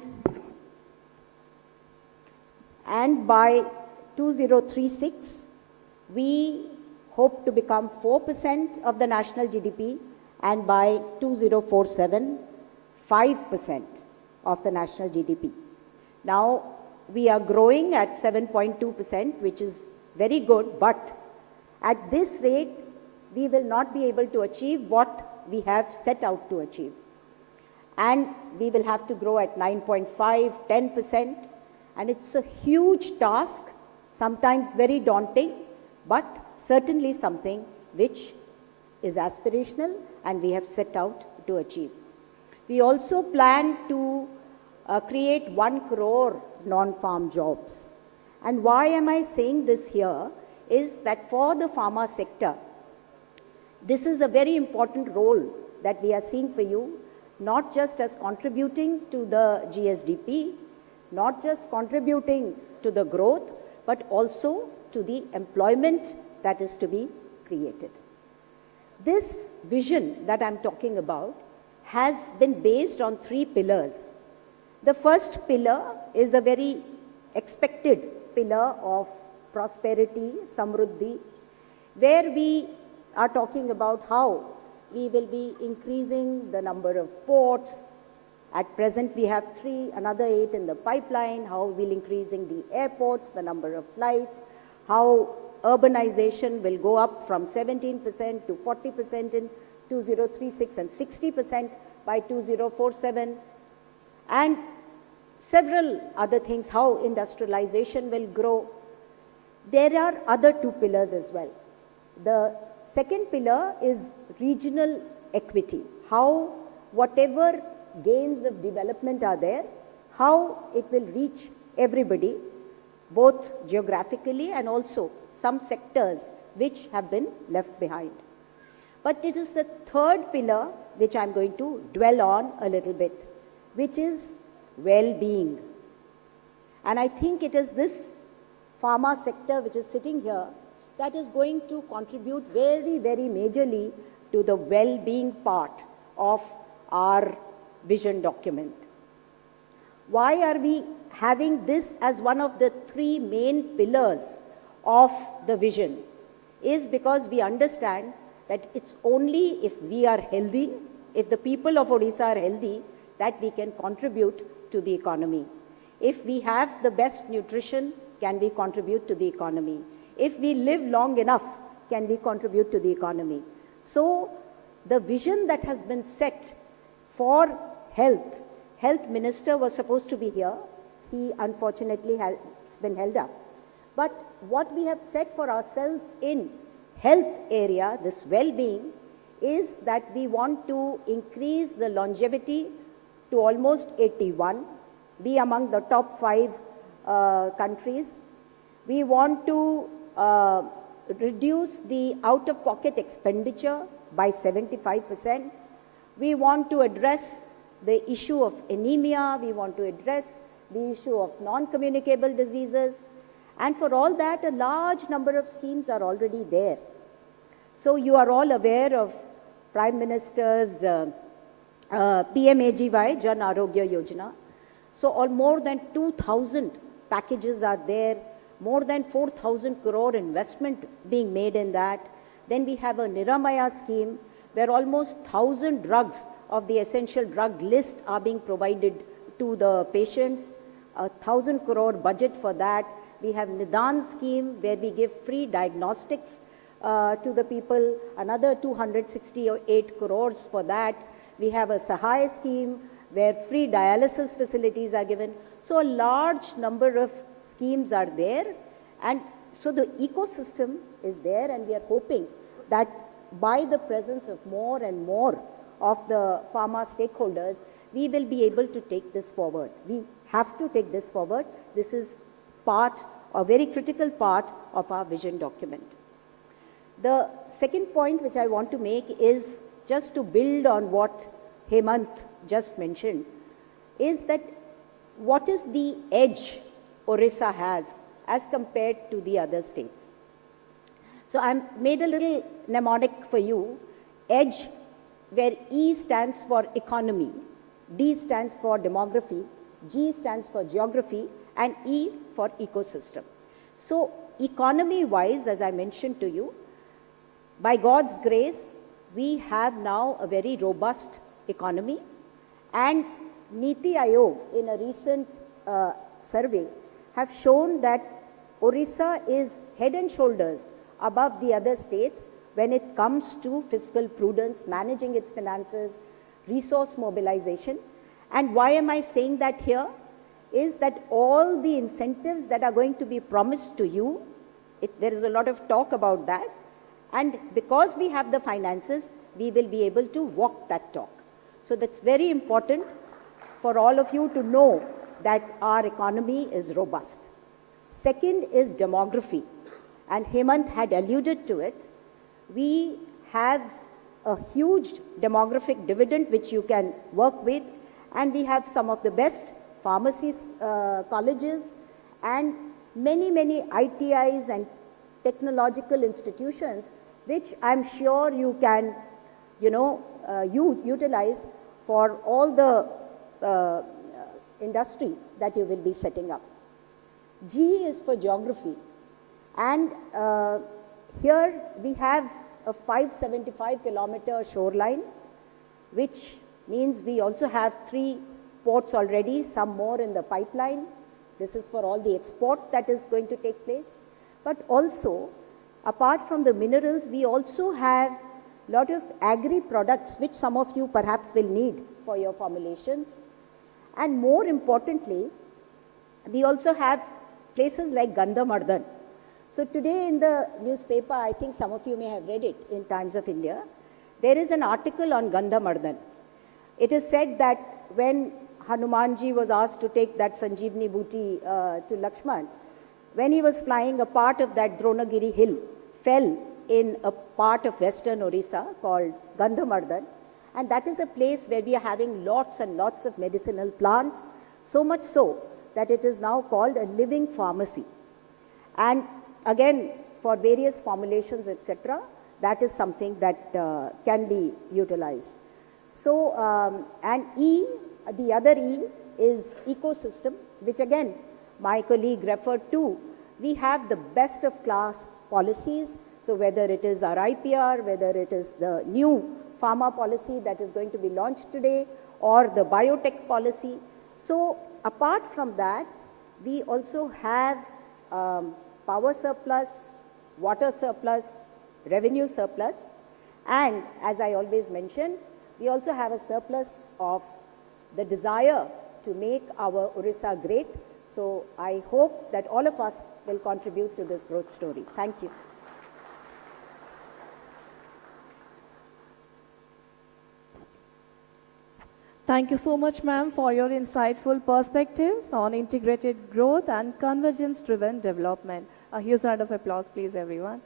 by 2036, we hope to become 4% of the national GDP, and by 2047, 5% of the national GDP. Now, we are growing at 7.2%, which is very good, but at this rate, we will not be able to achieve what we have set out to achieve. and we will have to grow at 9.5, 10%. And it's a huge task, sometimes very daunting, but certainly something which is aspirational and we have set out to achieve. We also plan to create 1 crore non-farm jobs. And why am I saying this here is that for the pharma sector, this is a very important role that we are seeing for you, not just as contributing to the GSDP, not just contributing to the growth, but also to the employment that is to be created. This vision that I'm talking about has been based on 3 pillars. The first pillar is a very expected pillar of prosperity, samruddhi, where we are talking about how we will be increasing the number of ports. At present, we have 3, another 8 in the pipeline, how we'll increasing the airports, the number of flights, how urbanization will go up from 17% to 40% in 2036 and 60% by 2047, and several other things, how industrialization will grow. There are other 2 pillars as well. The second pillar is regional equity, how whatever gains of development are there, how it will reach everybody, both geographically and also some sectors which have been left behind. But it is the third pillar which I'm going to dwell on a little bit, which is well-being. And I think it is this pharma sector which is sitting here that is going to contribute very, very majorly to the well-being part of our vision document. Why are we having this as one of the 3 main pillars of the vision? Is because we understand that it's only if we are healthy, if the people of Odisha are healthy, that we can contribute to the economy. If we have the best nutrition, can we contribute to the economy? If we live long enough, can we contribute to the economy? So the vision that has been set for health minister was supposed to be here. He unfortunately has been held up. But what we have set for ourselves in health area, this well-being, is that we want to increase the longevity to almost 81, be among the top 5 countries. We want to reduce the out-of-pocket expenditure by 75%. We want to address the issue of anemia. We want to address the issue of non-communicable diseases. And for all that, a large number of schemes are already there. So you are all aware of Prime Minister's PMAGY, Jan Arogya Yojana. So all more than 2,000 packages are there, more than 4,000 crore investment being made in that. Then we have a Niramaya scheme where almost 1,000 drugs of the essential drug list are being provided to the patients, 1,000 crore budget for that. We have Nidan scheme where we give free diagnostics to the people, another 268 crores for that. We have a Sahay scheme where free dialysis facilities are given. So a large number of schemes are there, and so the ecosystem is there, and we are hoping that by the presence of more and more of the pharma stakeholders, we will be able to take this forward. We have to take this forward. This is part, a very critical part of our vision document. The second point which I want to make is just to build on what Hemant just mentioned, is that what is the edge Odisha has as compared to the other states. So I made a little mnemonic for you, EDGE, where E stands for economy, D stands for demography, G stands for geography, and E for ecosystem. So economy-wise, as I mentioned to you, by God's grace, we have now a very robust economy, and Niti Aayog in a recent survey have shown that Odisha is head and shoulders above the other states when it comes to fiscal prudence, managing its finances, resource mobilization. And why am I saying that here? Is that all the incentives that are going to be promised to you, there is a lot of talk about that, and because we have the finances, we will be able to walk that talk. So that's very important for all of you to know that our economy is robust. Second is demography, and Hemant had alluded to it. We have a huge demographic dividend which you can work with, and we have some of the best pharmacies, colleges, and many ITIs and technological institutions, which I'm sure you can, utilize for all the industry that you will be setting up. G is for geography, and here we have a 575-kilometer shoreline, which means we also have 3 ports already, some more in the pipeline. This is for all the export that is going to take place. But also, apart from the minerals, we also have a lot of agri-products which some of you perhaps will need for your formulations. And more importantly, we also have places like Gandhamardhan. So today in the newspaper, I think some of you may have read it in Times of India, there is an article on Gandhamardhan. It is said that when Hanumanji was asked to take that Sanjeevani booty to Lakshman, when he was flying, a part of that Dronagiri hill fell in a part of western Odisha called Gandhamardhan, and that is a place where we are having lots and lots of medicinal plants, so much so that it is now called a living pharmacy. And again, for various formulations, etc., that is something that can be utilized. So, and E, the other E is ecosystem, which again, my colleague referred to. We have the best of class policies. So whether it is our IPR, whether it is the new pharma policy that is going to be launched today, or the biotech policy. So apart from that, we also have power surplus, water surplus, revenue surplus, and as I always mention, we also have a surplus of the desire to make our Odisha great. So I hope that all of us will contribute to this growth story. Thank you. Thank you so much, ma'am, for your insightful perspectives on integrated growth and convergence-driven development. A huge round of applause, please, everyone.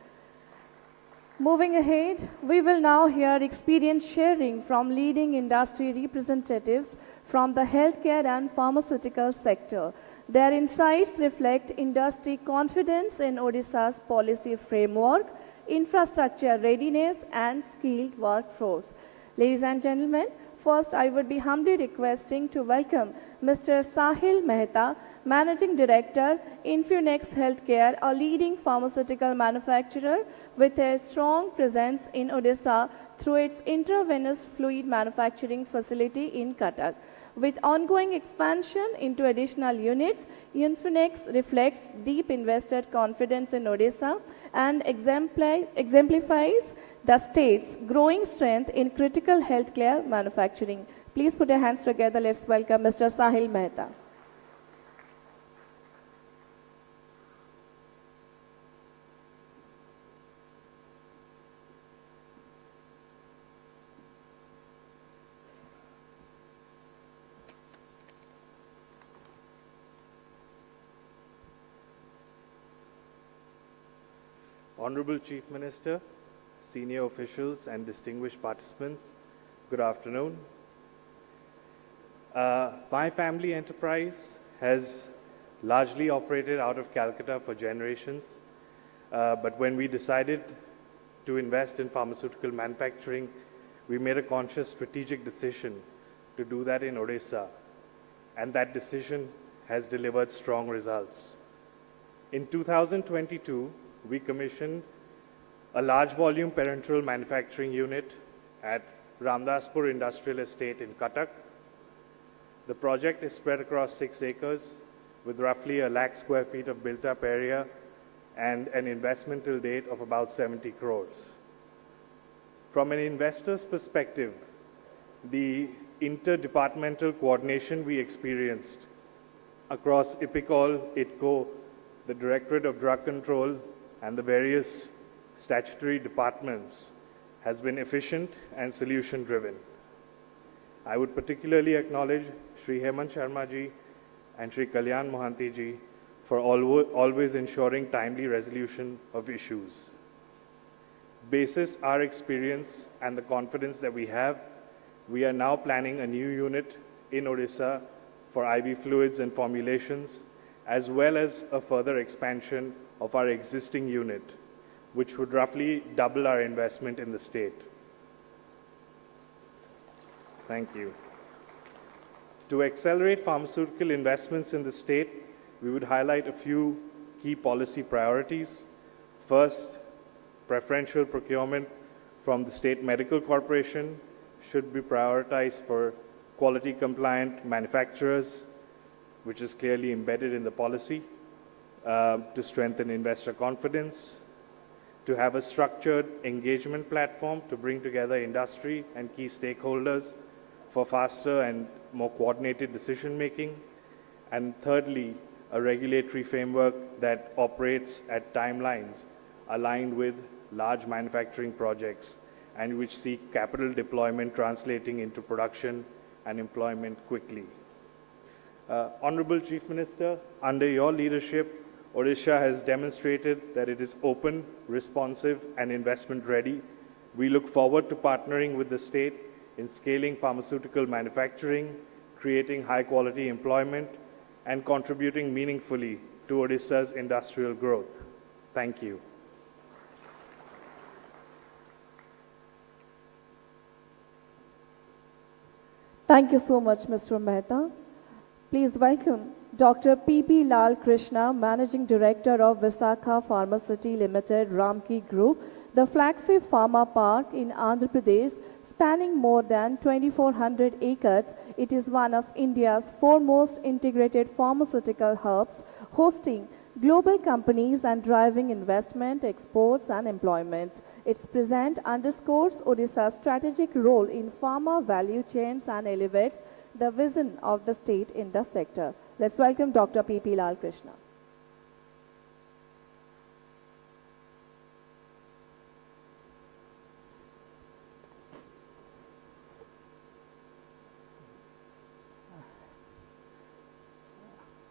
Moving ahead, we will now hear experience sharing from leading industry representatives from the healthcare and pharmaceutical sector. Their insights reflect industry confidence in Odisha's policy framework, infrastructure readiness, and skilled workforce. Ladies and gentlemen, first, I would be humbly requesting to welcome Mr. Sahil Mehta, Managing Director, Infunex Healthcare, a leading pharmaceutical manufacturer with a strong presence in Odisha through its intravenous fluid manufacturing facility in Cuttack. With ongoing expansion into additional units, Infunex reflects deep invested confidence in Odisha and exemplifies the state's growing strength in critical healthcare manufacturing. Please put your hands together. Let's welcome Mr. Sahil Mehta. Honorable Chief Minister, senior officials and distinguished participants, good afternoon. My family enterprise has largely operated out of Calcutta for generations, but when we decided to invest in pharmaceutical manufacturing, we made a conscious strategic decision to do that in Odisha, and that decision has delivered strong results. In 2022, we commissioned a large volume parenteral manufacturing unit at Ramdaspur Industrial Estate in Cuttack. The project is spread across 6 acres with roughly 1 lakh square feet of built up area and an investment till date of about 70 crores. From an investor's perspective, the interdepartmental coordination we experienced across IPICOL, ITCO, the Directorate of Drug Control, and the various statutory departments has been efficient and solution-driven. I would particularly acknowledge Shri Hemant Sharma ji and Shri Kalyan Mohanty ji for always ensuring timely resolution of issues. Basis our experience and the confidence that we have, we are now planning a new unit in Odisha for IV fluids and formulations, as well as a further expansion of our existing unit, which would roughly double our investment in the state. Thank you. To accelerate pharmaceutical investments in the state, we would highlight a few key policy priorities. First, preferential procurement from the State Medical Corporation should be prioritized for quality compliant manufacturers, which is clearly embedded in the policy, to strengthen investor confidence, to have a structured engagement platform to bring together industry and key stakeholders for faster and more coordinated decision making, and thirdly, a regulatory framework that operates at timelines aligned with large manufacturing projects and which seek capital deployment translating into production and employment quickly. Honorable Chief Minister, under your leadership, Odisha has demonstrated that it is open, responsive, and investment ready. We look forward to partnering with the state in scaling pharmaceutical manufacturing, creating high-quality employment, and contributing meaningfully to Odisha's industrial growth. Thank you. Thank you so much, Mr. Mehta. Please welcome Dr. P.P. Lal Krishna, Managing Director of Visakha Pharmacity Limited, Ramki Group, the flagship pharma park in Andhra Pradesh, spanning more than 2,400 acres. It is one of India's foremost integrated pharmaceutical hubs, hosting global companies and driving investment, exports, and employments. Its present underscores Odisha's strategic role in pharma value chains and elevates the vision of the state in the sector. Let's welcome Dr. P.P. Lal Krishna.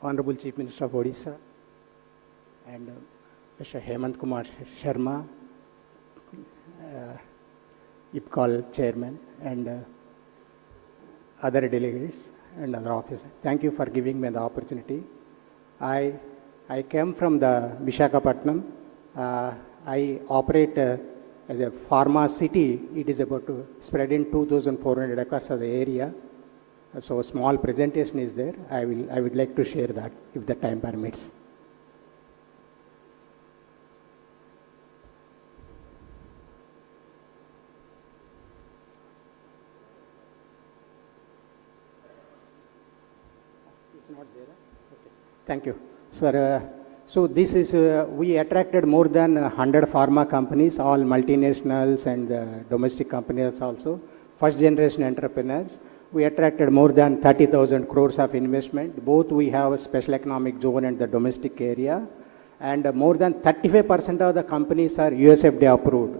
Honorable Chief Minister of Odisha and Mr. Hemant Kumar Sharma, IPCOL Chairman, and other delegates and other officers. Thank you for giving me the opportunity. I came from the Visakhapatnam. I operate as a pharma city. It is about to spread in 2,400 acres of the area. So a small presentation is there. I would like to share that if the time permits. It's not there. Okay. Thank you, sir. So this is we attracted more than 100 pharma companies, all multinationals and domestic companies also, first generation entrepreneurs. We attracted more than 30,000 crores of investment. Both we have a special economic zone and the domestic area. And more than 35% of the companies are USFDA approved.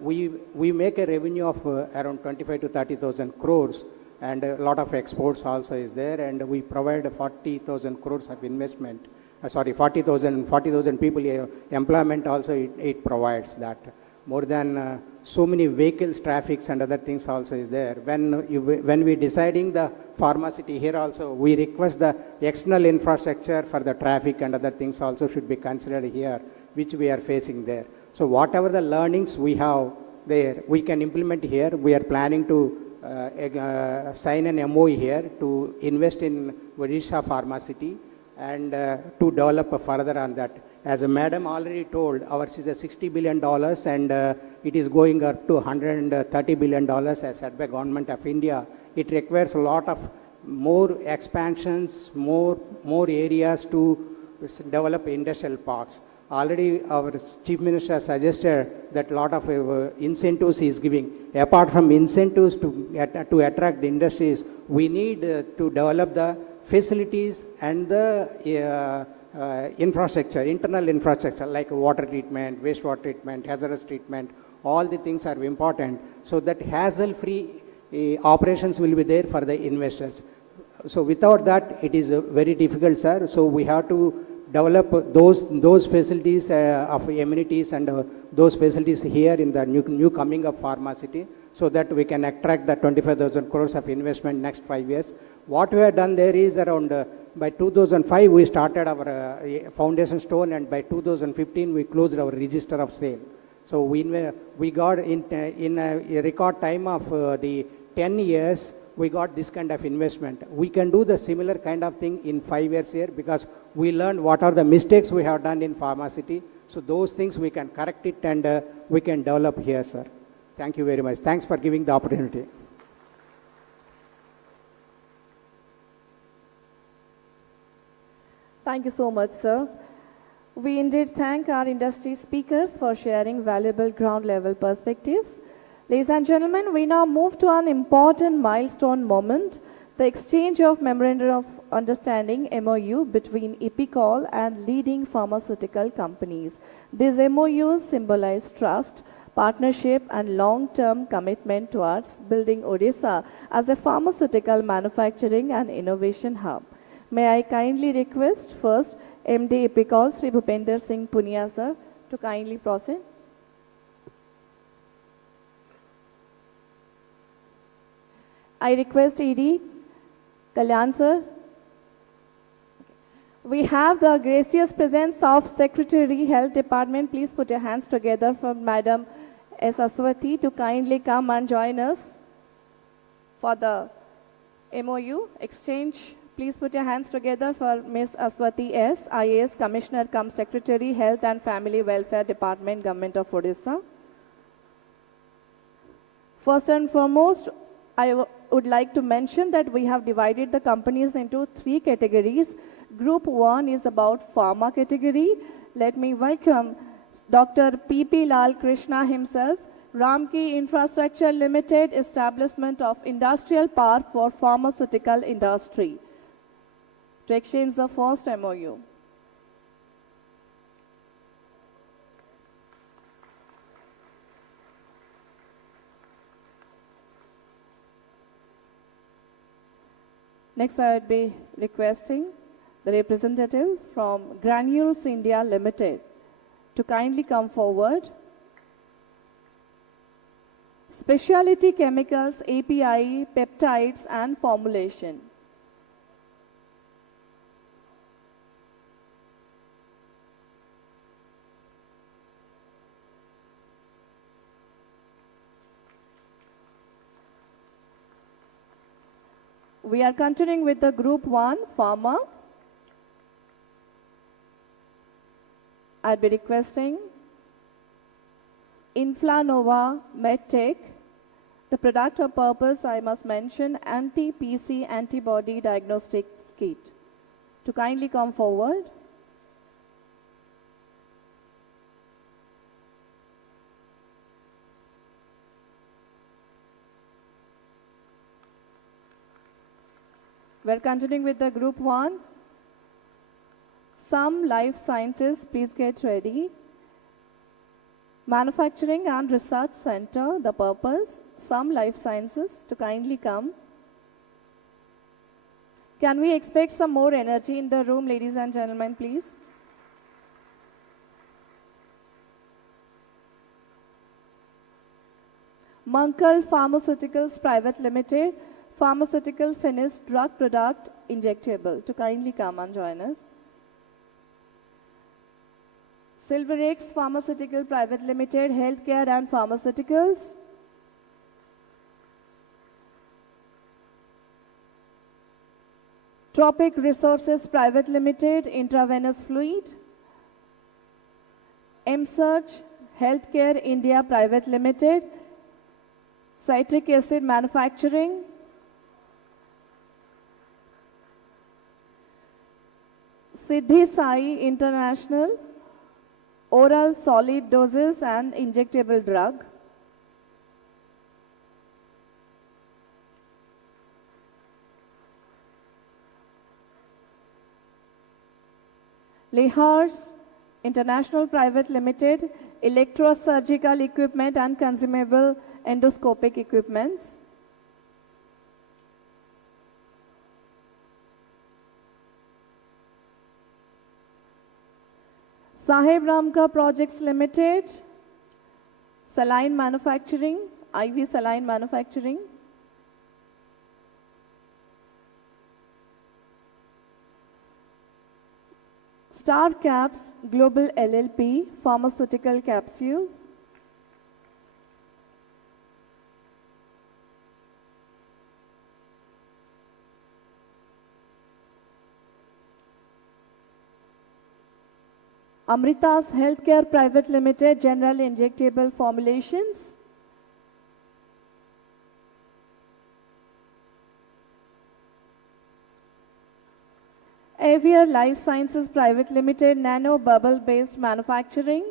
We make a revenue of around 25 to 30,000 crores, and a lot of exports also is there. And we provide 40,000 crores of investment. 40,000 people employment also it provides that. More than so many vehicles, traffics and other things also is there. When we deciding the pharmacity here also, we request the external infrastructure for the traffic and other things also should be considered here, which we are facing there. So whatever the learnings we have there, we can implement here. We are planning to sign an MOU here to invest in Odisha Pharmacity and to develop further on that. As a madam already told, ours is a $60 billion and it is going up to $130 billion as set by Government of India. It requires a lot of more expansions, more areas to develop industrial parks. Already our Chief Minister suggested that lot of incentives he is giving. Apart from incentives to attract the industries, we need to develop the facilities and the infrastructure, internal infrastructure like water treatment, wastewater treatment, hazardous treatment. All the things are important so that hassle-free operations will be there for the investors. So without that, it is very difficult, sir. So we have to develop those facilities of amenities and those facilities here in the new coming up pharma city, so that we can attract the 25,000 crores of investment next 5 years. What we have done there is around by 2005 we started our foundation stone, and by 2015 we closed our register of sale. So we got in a record time of the 10 years, we got this kind of investment. We can do the similar kind of thing in 5 years here, because we learned what are the mistakes we have done in pharmacity. So those things we can correct it, and we can develop here, sir. Thank you very much. Thanks for giving the opportunity. Thank you so much, sir. We indeed thank our industry speakers for sharing valuable ground level perspectives. Ladies and gentlemen, we now move to an important milestone moment, the exchange of Memorandum of Understanding MOU between Epicol and leading pharmaceutical companies. These MOUs symbolize trust, partnership and long-term commitment towards building Odisha as a pharmaceutical manufacturing and innovation hub. May I kindly request first MD Epicol Sri Bhupender Singh Punia sir to kindly proceed. I request ED Kalyan sir. We have the gracious presence of Secretary Health Department. Please put your hands together for Madam S. Aswati to kindly come and join us for the MOU exchange. Please put your hands together for Ms. Aswati S., IAS Commissioner cum Secretary Health and Family Welfare Department, Government of Odisha. First and foremost, I would like to mention that we have divided the companies into 3 categories. Group 1 is about pharma category. Let me welcome Dr. P.P. Lal Krishna himself, Ramki Infrastructure Limited, establishment of industrial park for pharmaceutical industry, to exchange the first MOU. Next, I would be requesting the representative from Granules India Limited to kindly come forward. Specialty chemicals, API, peptides and formulation. We are continuing with the Group 1, Pharma. I'll be requesting Inflanova Medtech. The product or purpose, I must mention, anti-PC antibody diagnostics kit, to kindly come forward. We're continuing with the Group 1. Some Life Sciences, please get ready. Manufacturing and Research Center, the purpose, Some Life Sciences, to kindly come. Can we expect some more energy in the room, ladies and gentlemen, please? Mankal Pharmaceuticals Private Limited, pharmaceutical finished drug product injectable, to kindly come and join us. Silverex Pharmaceutical Private Limited, healthcare and pharmaceuticals. Tropic Resources Private Limited, intravenous fluid. M-Search Healthcare India Private Limited, citric acid manufacturing. Siddhi Sai International, oral solid doses and injectable drug. Lehars International Private Limited, electrosurgical equipment and consumable endoscopic equipments. Sahib Ramka Projects Limited, saline manufacturing, IV saline manufacturing. Star Caps Global LLP, pharmaceutical capsule. Amrita's Healthcare Private Limited, general injectable formulations. Avier Life Sciences Private Limited, nano bubble based manufacturing.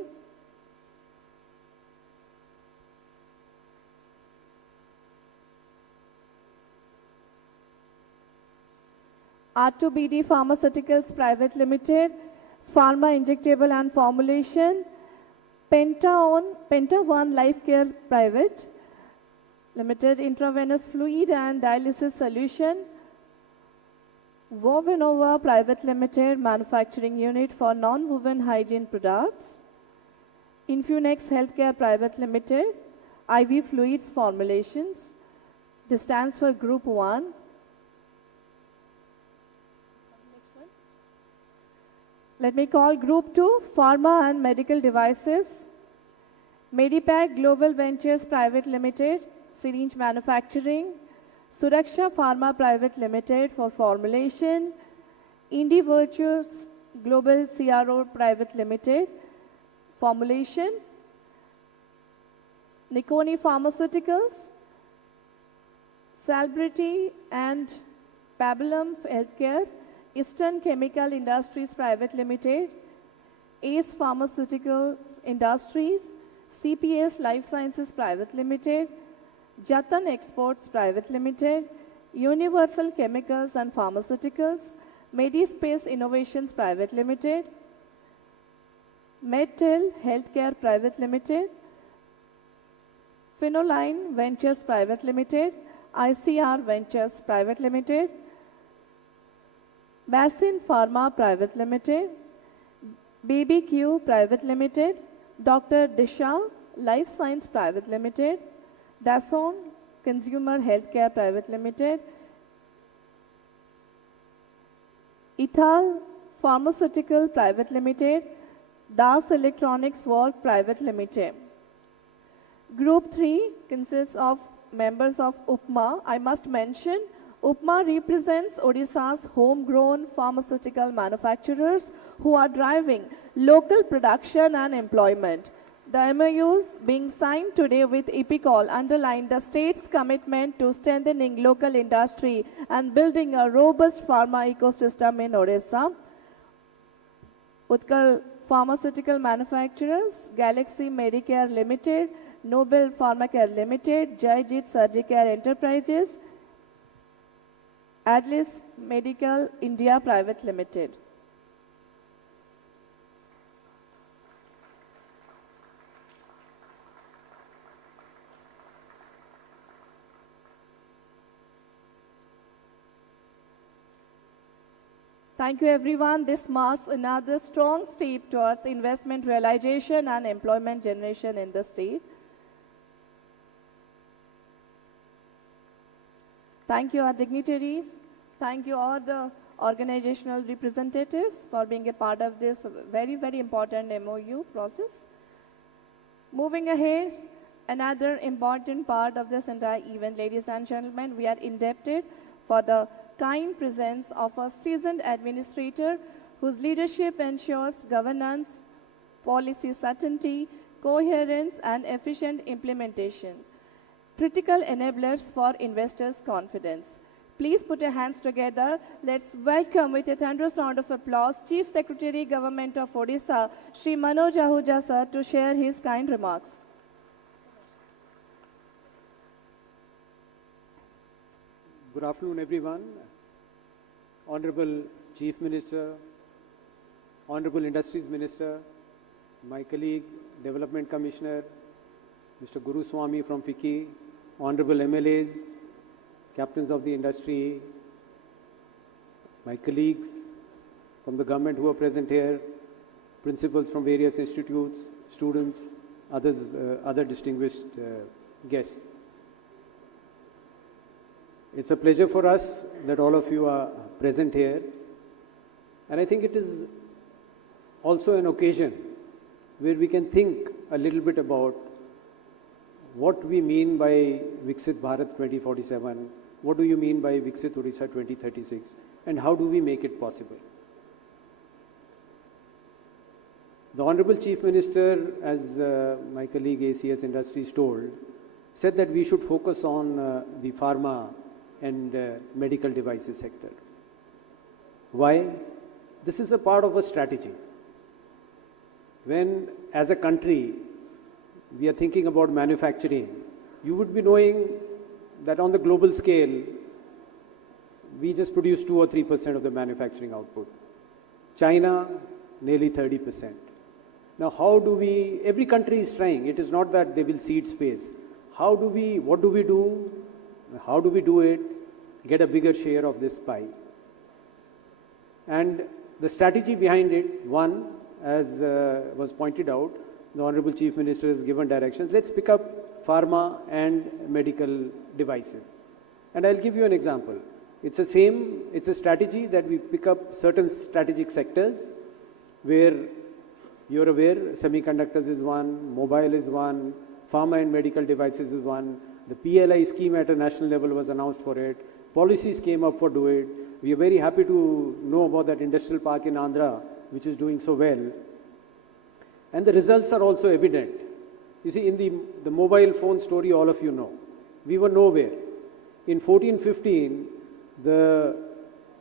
R2BD Pharmaceuticals Private Limited, pharma injectable and formulation. Penta One Life Care Private Limited, intravenous fluid and dialysis solution. Wovenova Private Limited, manufacturing unit for non-woven hygiene products. Infunex Healthcare Private Limited, IV fluids formulations. This stands for Group 1. Let me call Group 2, Pharma and Medical Devices. Medipac Global Ventures Private Limited, syringe manufacturing. Suraksha Pharma Private Limited for formulation. Indie Virtues Global CRO Private Limited, formulation. Nikoni Pharmaceuticals, Salbrity and Pabulum Healthcare, Eastern Chemical Industries Private Limited, Ace Pharmaceuticals Industries, CPS Life Sciences Private Limited, Jatan Exports Private Limited, Universal Chemicals and Pharmaceuticals, Medispace Innovations Private Limited, Medtel Healthcare Private Limited, Phenoline Ventures Private Limited, ICR Ventures Private Limited, Basin Pharma Private Limited, BBQ Private Limited, Dr. Disha Life Science Private Limited, Dassault Consumer Healthcare Private Limited, Ithal Pharmaceutical Private Limited, Das Electronics World Private Limited. Group 3 consists of members of UPMA. I must mention, UPMA represents Odisha's homegrown pharmaceutical manufacturers who are driving local production and employment. The MOUs being signed today with EPICOL underline the state's commitment to strengthening local industry and building a robust pharma ecosystem in Odisha. Utkal Pharmaceutical Manufacturers, Galaxy Medicare Limited, Nobel Pharmacare Limited, Jaijit Surgicare Enterprises, Adlis Medical India Private Limited. Thank you everyone. This marks another strong step towards investment realization and employment generation in the state. Thank you our dignitaries. Thank you all the organizational representatives for being a part of this very, very important MOU process. Moving ahead, another important part of this entire event, ladies and gentlemen, we are indebted for the kind presence of a seasoned administrator whose leadership ensures governance, policy certainty, coherence, and efficient implementation. Critical enablers for investors' confidence. Please put your hands together. Let's welcome with a thunderous round of applause Chief Secretary, Government of Odisha, Shri Manoj Ahuja sir, to share his kind remarks. Good afternoon, everyone. Honorable Chief Minister, Honorable Industries Minister, my colleague, Development Commissioner, Mr. Guru Swami from FICCI, Honorable MLAs, Captains of the Industry, my colleagues from the government who are present here, principals from various institutes, students, other distinguished guests. It's a pleasure for us that all of you are present here. And I think it is also an occasion where we can think a little bit about what we mean by Viksit Bharat 2047, what do you mean by Viksit Odisha 2036, and how do we make it possible? The Honorable Chief Minister, as my colleague ACS Industries told, said that we should focus on the pharma and medical devices sector. Why? This is a part of a strategy. When, as a country, we are thinking about manufacturing, you would be knowing that on the global scale, we just produce 2 or 3% of the manufacturing output. China, nearly 30%. Now, how do we, every country is trying, it is not that they will cede space. What do we do? How do we do it? Get a bigger share of this pie. And the strategy behind it, one, as was pointed out, the Honorable Chief Minister has given directions. Let's pick up pharma and medical devices. And I'll give you an example. It's a strategy that we pick up certain strategic sectors where you're aware semiconductors is one, mobile is one, pharma and medical devices is one. The PLI scheme at a national level was announced for it. Policies came up for do it. We are very happy to know about that industrial park in Andhra, which is doing so well. And the results are also evident. You see, in the mobile phone story, all of you know, we were nowhere. In 14-15, the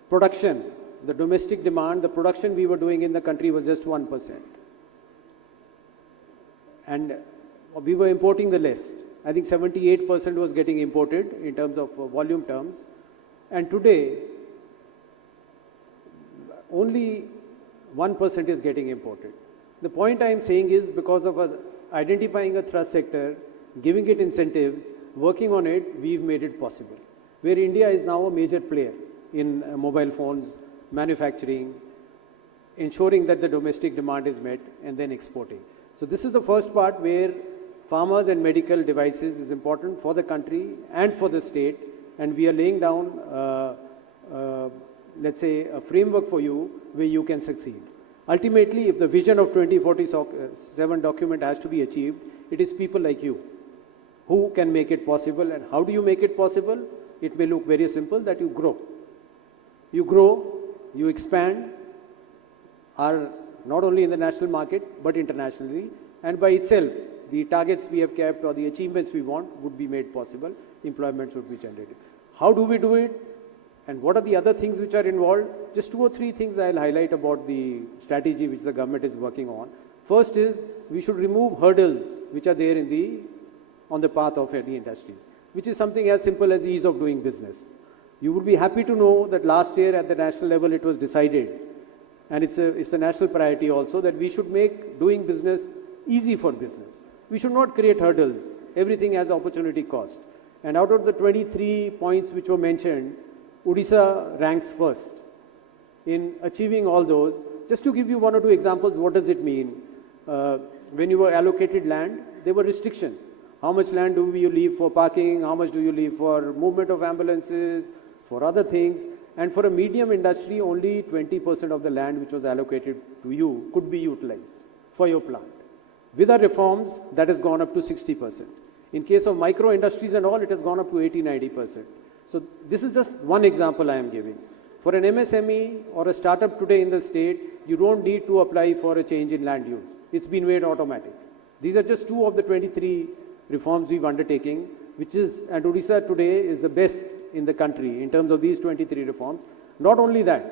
production, the domestic demand, the production we were doing in the country was just 1%. And we were importing the less. I think 78% was getting imported in terms of volume terms. And today, only 1% is getting imported. The point I am saying is because of identifying a thrust sector, giving it incentives, working on it, we've made it possible. Where India is now a major player in mobile phones, manufacturing, ensuring that the domestic demand is met, and then exporting. So this is the first part where pharmas and medical devices is important for the country and for the state, and we are laying down, let's say, a framework for you where you can succeed. Ultimately, if the vision of 2047 document has to be achieved, it is people like you who can make it possible. And how do you make it possible? It may look very simple, that you grow. You grow, you expand, are not only in the national market, but internationally. And by itself, the targets we have kept or the achievements we want would be made possible, employments would be generated. How do we do it? And what are the other things which are involved? Just 2 or 3 things I'll highlight about the strategy which the government is working on. First is, we should remove hurdles which are there on the path of any industries, which is something as simple as ease of doing business. You would be happy to know that last year at the national level it was decided, and it's a national priority also, that we should make doing business easy for business. We should not create hurdles. Everything has opportunity cost. And out of the 23 points which were mentioned, Odisha ranks first in achieving all those. Just to give you 1 or 2 examples, what does it mean? When you were allocated land, there were restrictions. How much land do you leave for parking? How much do you leave for movement of ambulances, for other things? And for a medium industry, only 20% of the land which was allocated to you could be utilized for your plant. With our reforms, that has gone up to 60%. In case of micro industries and all, it has gone up to 80-90%. So this is just one example I am giving. For an MSME or a startup today in the state, you don't need to apply for a change in land use. It's been made automatic. These are just 2 of the 23 reforms we've undertaken, and Odisha today is the best in the country in terms of these 23 reforms. Not only that,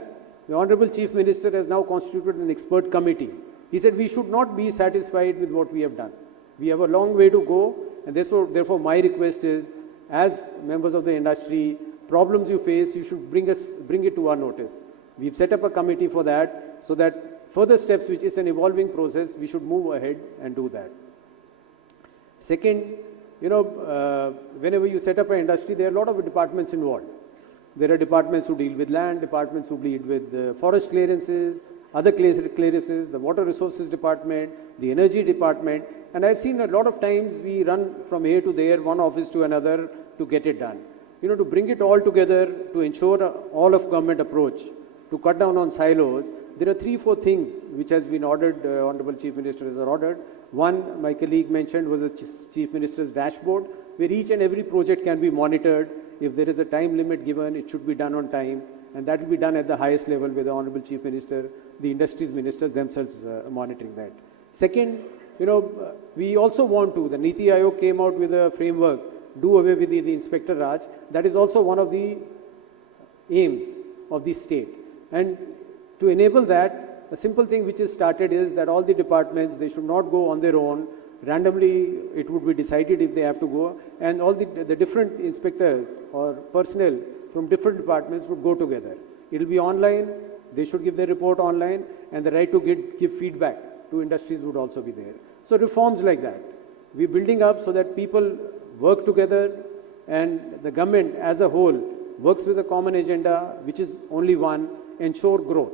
the Honorable Chief Minister has now constituted an expert committee. He said we should not be satisfied with what we have done. We have a long way to go, and therefore my request is, as members of the industry, problems you face, you should bring it to our notice. We've set up a committee for that, so that further steps, which is an evolving process, we should move ahead and do that. Second, whenever you set up an industry, there are a lot of departments involved. There are departments who deal with land, departments who deal with forest clearances, other clearances, the water resources department, the energy department, and I've seen a lot of times we run from here to there, one office to another to get it done. To bring it all together, to ensure all of government approach, to cut down on silos, there are 3-4 things which has been ordered, Honorable Chief Minister has ordered. One, my colleague mentioned, was the Chief Minister's dashboard, where each and every project can be monitored. If there is a time limit given, it should be done on time, and that will be done at the highest level with the Honorable Chief Minister, the industries ministers themselves monitoring that. Second, we also want to, the Niti Aayog came out with a framework, do away with the Inspector Raj. That is also one of the aims of the state. And to enable that, a simple thing which is started is that all the departments, they should not go on their own. Randomly, it would be decided if they have to go, and all the different inspectors or personnel from different departments would go together. It will be online, they should give their report online, and the right to give feedback to industries would also be there. So reforms like that. We're building up so that people work together, and the government as a whole works with a common agenda, which is only one, ensure growth.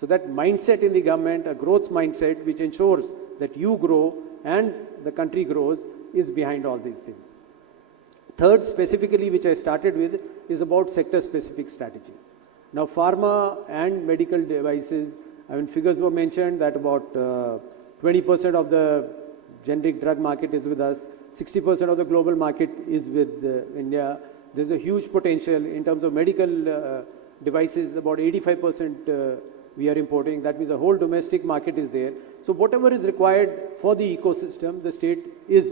So that mindset in the government, a growth mindset which ensures that you grow and the country grows, is behind all these things. Third, specifically, which I started with, is about sector-specific strategies. Now, pharma and medical devices, figures were mentioned that about 20% of the generic drug market is with us, 60% of the global market is with India. There's a huge potential in terms of medical devices, about 85% we are importing. That means the whole domestic market is there. So whatever is required for the ecosystem, the state is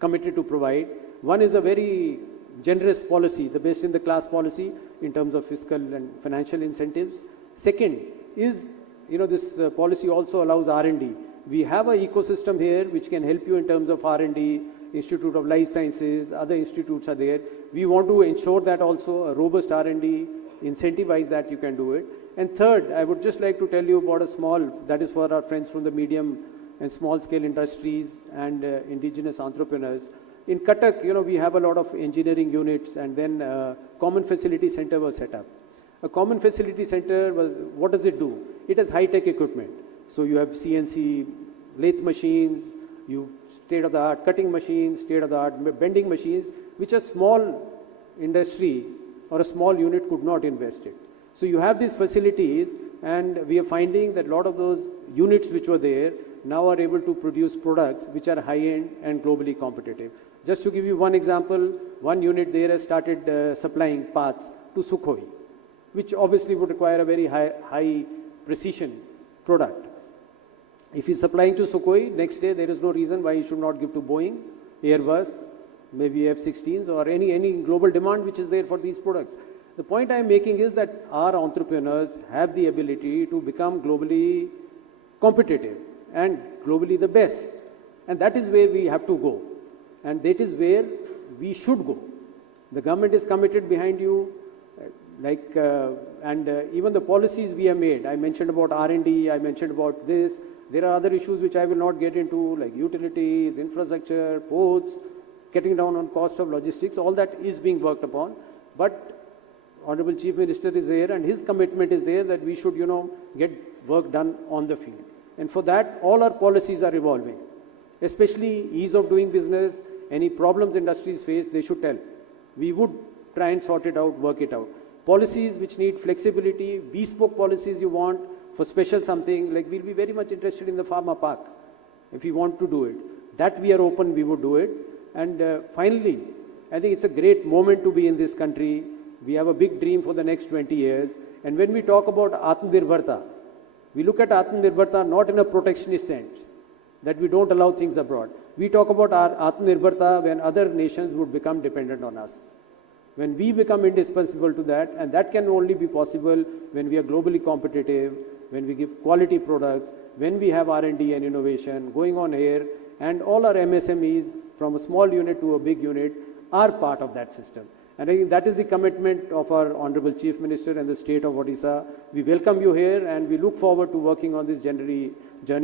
committed to provide. One is a very generous policy, the best in the class policy in terms of fiscal and financial incentives. Second is, this policy also allows R&D. We have an ecosystem here which can help you in terms of R&D, Institute of Life Sciences, other institutes are there. We want to ensure that also a robust R&D, incentivize that you can do it. And third, I would just like to tell you about a small, that is for our friends from the medium and small scale industries and indigenous entrepreneurs. In Cuttack, we have a lot of engineering units, and then a common facility center was set up. A common facility center was, what does it do? It has high-tech equipment. So you have CNC lathe machines, you state-of-the-art cutting machines, state-of-the-art bending machines, which a small industry or a small unit could not invest in. So you have these facilities, and we are finding that a lot of those units which were there now are able to produce products which are high-end and globally competitive. Just to give you one example, one unit there has started supplying parts to Sukhoi, which obviously would require a very high precision product. If he's supplying to Sukhoi, next day there is no reason why he should not give to Boeing, Airbus, maybe F-16s, or any global demand which is there for these products. The point I am making is that our entrepreneurs have the ability to become globally competitive and globally the best. And that is where we have to go. And that is where we should go. The government is committed behind you, even the policies we have made. I mentioned about R&D, I mentioned about this. There are other issues which I will not get into, like utilities, infrastructure, ports, cutting down on cost of logistics. All that is being worked upon. But Honorable Chief Minister is there, and his commitment is there that we should, get work done on the field. And for that, all our policies are evolving, especially ease of doing business. Any problems industries face, they should tell. We would try and sort it out, work it out. Policies which need flexibility, bespoke policies you want for special something, like we'll be very much interested in the pharma park if we want to do it. That we are open, we would do it. And finally, I think it's a great moment to be in this country. We have a big dream for the next 20 years. And when we talk about Atmanirbharta, we look at Atmanirbharta not in a protectionist sense, that we don't allow things abroad. We talk about our Atmanirbharta when other nations would become dependent on us. when we become indispensable to that, and that can only be possible when we are globally competitive, when we give quality products, when we have R&D and innovation going on here, and all our MSMEs from a small unit to a big unit are part of that system. And I think that is the commitment of our Honorable Chief Minister and the state of Odisha. We welcome you here and we look forward to working on this journey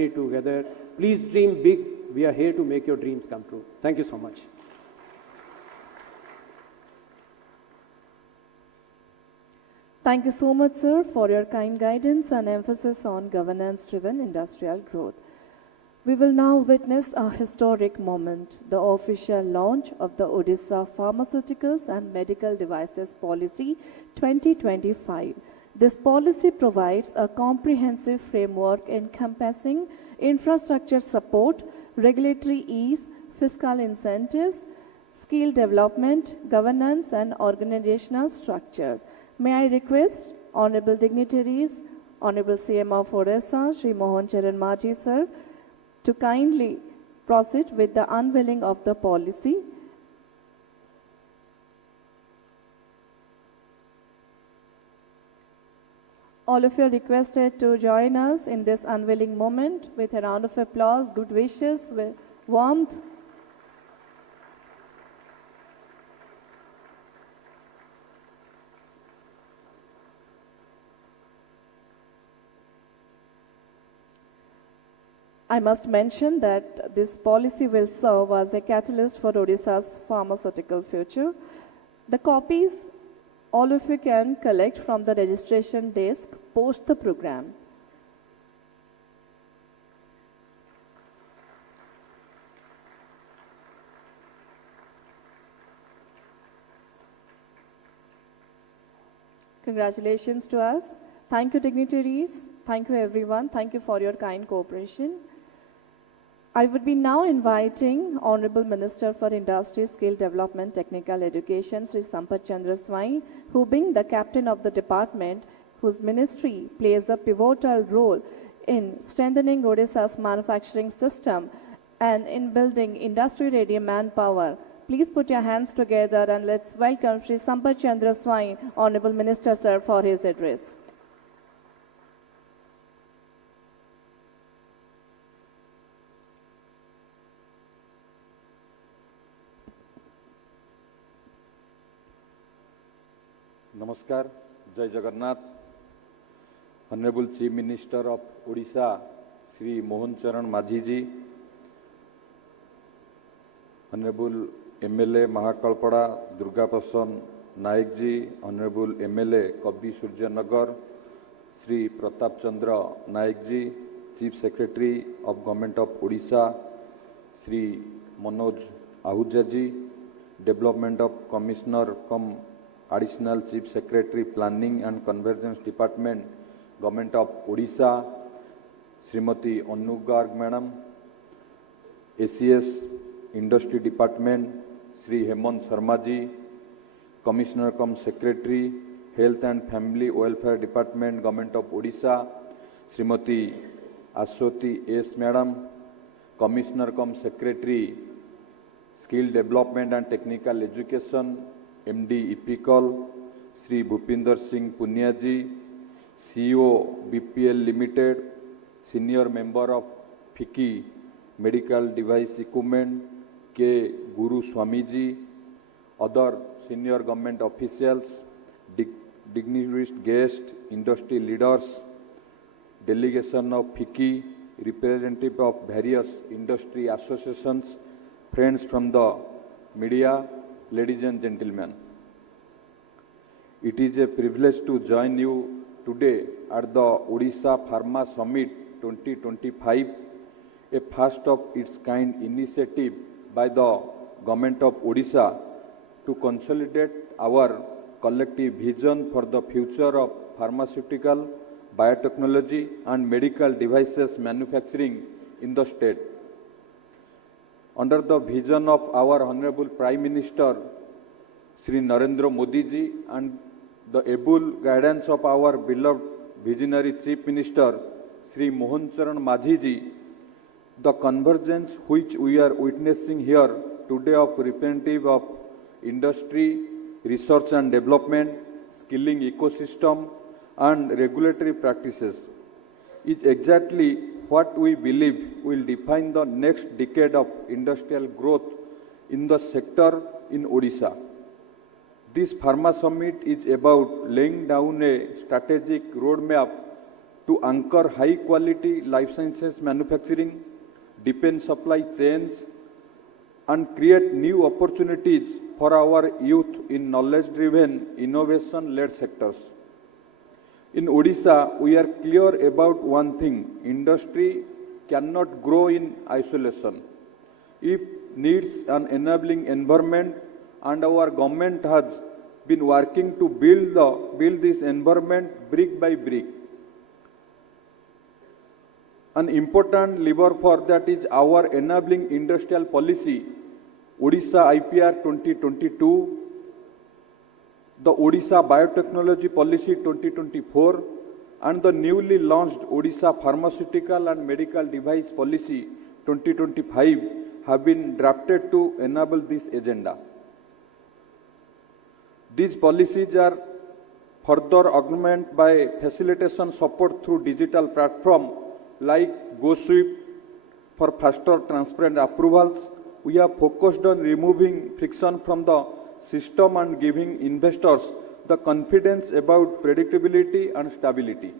together. Please dream big. We are here to make your dreams come true. Thank you so much. Thank you so much, sir, for your kind guidance and emphasis on governance-driven industrial growth. We will now witness a historic moment, the official launch of the Odisha Pharmaceuticals and Medical Devices Policy 2025. This policy provides a comprehensive framework encompassing infrastructure support, regulatory ease, fiscal incentives, skill development, governance, and organizational structures. May I request Honorable Dignitaries, Honorable CM of Odisha, Shri Mohan Charan Maji, sir, to kindly proceed with the unveiling of the policy. All of you are requested to join us in this unveiling moment with a round of applause, good wishes, with warmth. I must mention that this policy will serve as a catalyst for Odisha's pharmaceutical future. The copies all of you can collect from the registration desk post the program. Congratulations to us. Thank you, dignitaries. Thank you, everyone. Thank you for your kind cooperation. I would be now inviting Honorable Minister for Industry, Skill Development, Technical Education, Sri Sampath Chandra Swai, who being the captain of the department, whose ministry plays a pivotal role in strengthening Odisha's manufacturing system and in building industry-ready manpower. Please put your hands together and let's welcome Sri Sampath Chandra Swai, Honorable Minister, sir, for his address. Namaskar, Jai Jagannath, Honorable Chief Minister of Odisha, Sri Mohan Charan Maji ji, Honorable MLA Mahakalpada Durga Prasan Naik ji, Honorable MLA Kabi Surjanagar, Sri Pratap Chandra Naik ji, Chief Secretary of Government of Odisha, Sri Manoj Ahuja ji, Development of Commissioner cum Additional Chief Secretary Planning and Convergence Department, Government of Odisha, Srimati Anu Garg Madam, ACS Industry Department, Sri Hemant Sharma ji, Commissioner cum Secretary, Health and Family Welfare Department, Government of Odisha, Srimati Ashwati S. Madam, Commissioner cum Secretary, Skill Development and Technical Education, MD EPICOL, Sri Bhupinder Singh Punia ji, CEO BPL Limited, Senior Member of FICCI Medical Device Equipment, K. Guru Swami ji, other senior government officials, distinguished guests, industry leaders, delegation of FICCI, representative of various industry associations, friends from the media, ladies and gentlemen. It is a privilege to join you today at the Odisha Pharma Summit 2025, a first of its kind initiative by the Government of Odisha to consolidate our collective vision for the future of pharmaceutical, biotechnology and medical devices manufacturing in the state. Under the vision of our Honorable Prime Minister, Sri Narendra Modi ji, and the able guidance of our beloved visionary Chief Minister, Sri Mohan Charan Maji ji, the convergence which we are witnessing here today of representative of industry, research and development, skilling ecosystem, and regulatory practices is exactly what we believe will define the next decade of industrial growth in the sector in Odisha. This Pharma Summit is about laying down a strategic roadmap to anchor high-quality life sciences manufacturing, deepen supply chains, and create new opportunities for our youth in knowledge-driven, innovation-led sectors. In Odisha, we are clear about one thing: industry cannot grow in isolation. It needs an enabling environment, and our government has been working to build this environment brick by brick. An important lever for that is our enabling industrial policy, Odisha IPR 2022, the Odisha Biotechnology Policy 2024, and the newly launched Odisha Pharmaceutical and Medical Device Policy 2025 have been drafted to enable this agenda. These policies are further augmented by facilitation support through digital platform like GoSwift for faster transparent approvals. We are focused on removing friction from the system and giving investors the confidence about predictability and stability.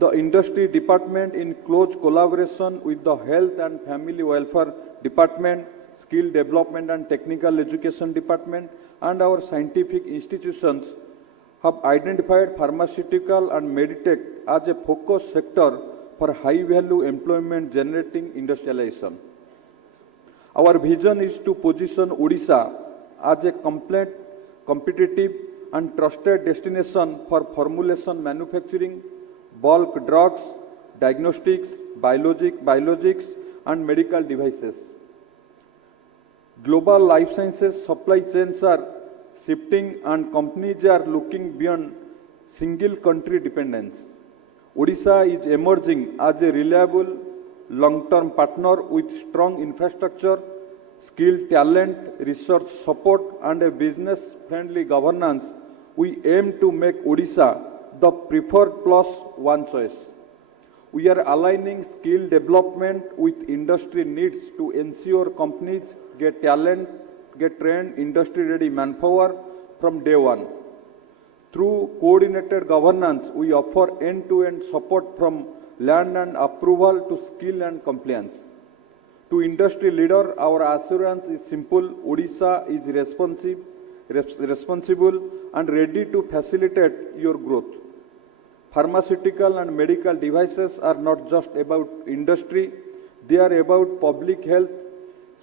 The industry department, in close collaboration with the Health and Family Welfare Department, Skill Development and Technical Education Department, and our scientific institutions, have identified pharmaceutical and medtech as a focus sector for high-value employment generating industrialization. Our vision is to position Odisha as a complete, competitive and trusted destination for formulation manufacturing, bulk drugs, diagnostics, biologics and medical devices. Global life sciences supply chains are shifting and companies are looking beyond single country dependence. Odisha is emerging as a reliable long-term partner with strong infrastructure, skilled talent, research support and a business-friendly governance. We aim to make Odisha the preferred plus one choice. We are aligning skill development with industry needs to ensure companies get talent, get trained, industry-ready manpower from day one. Through coordinated governance, we offer end-to-end support from land and approval to skill and compliance. To industry leader, our assurance is simple: Odisha is responsible and ready to facilitate your growth. Pharmaceutical and medical devices are not just about industry, they are about public health,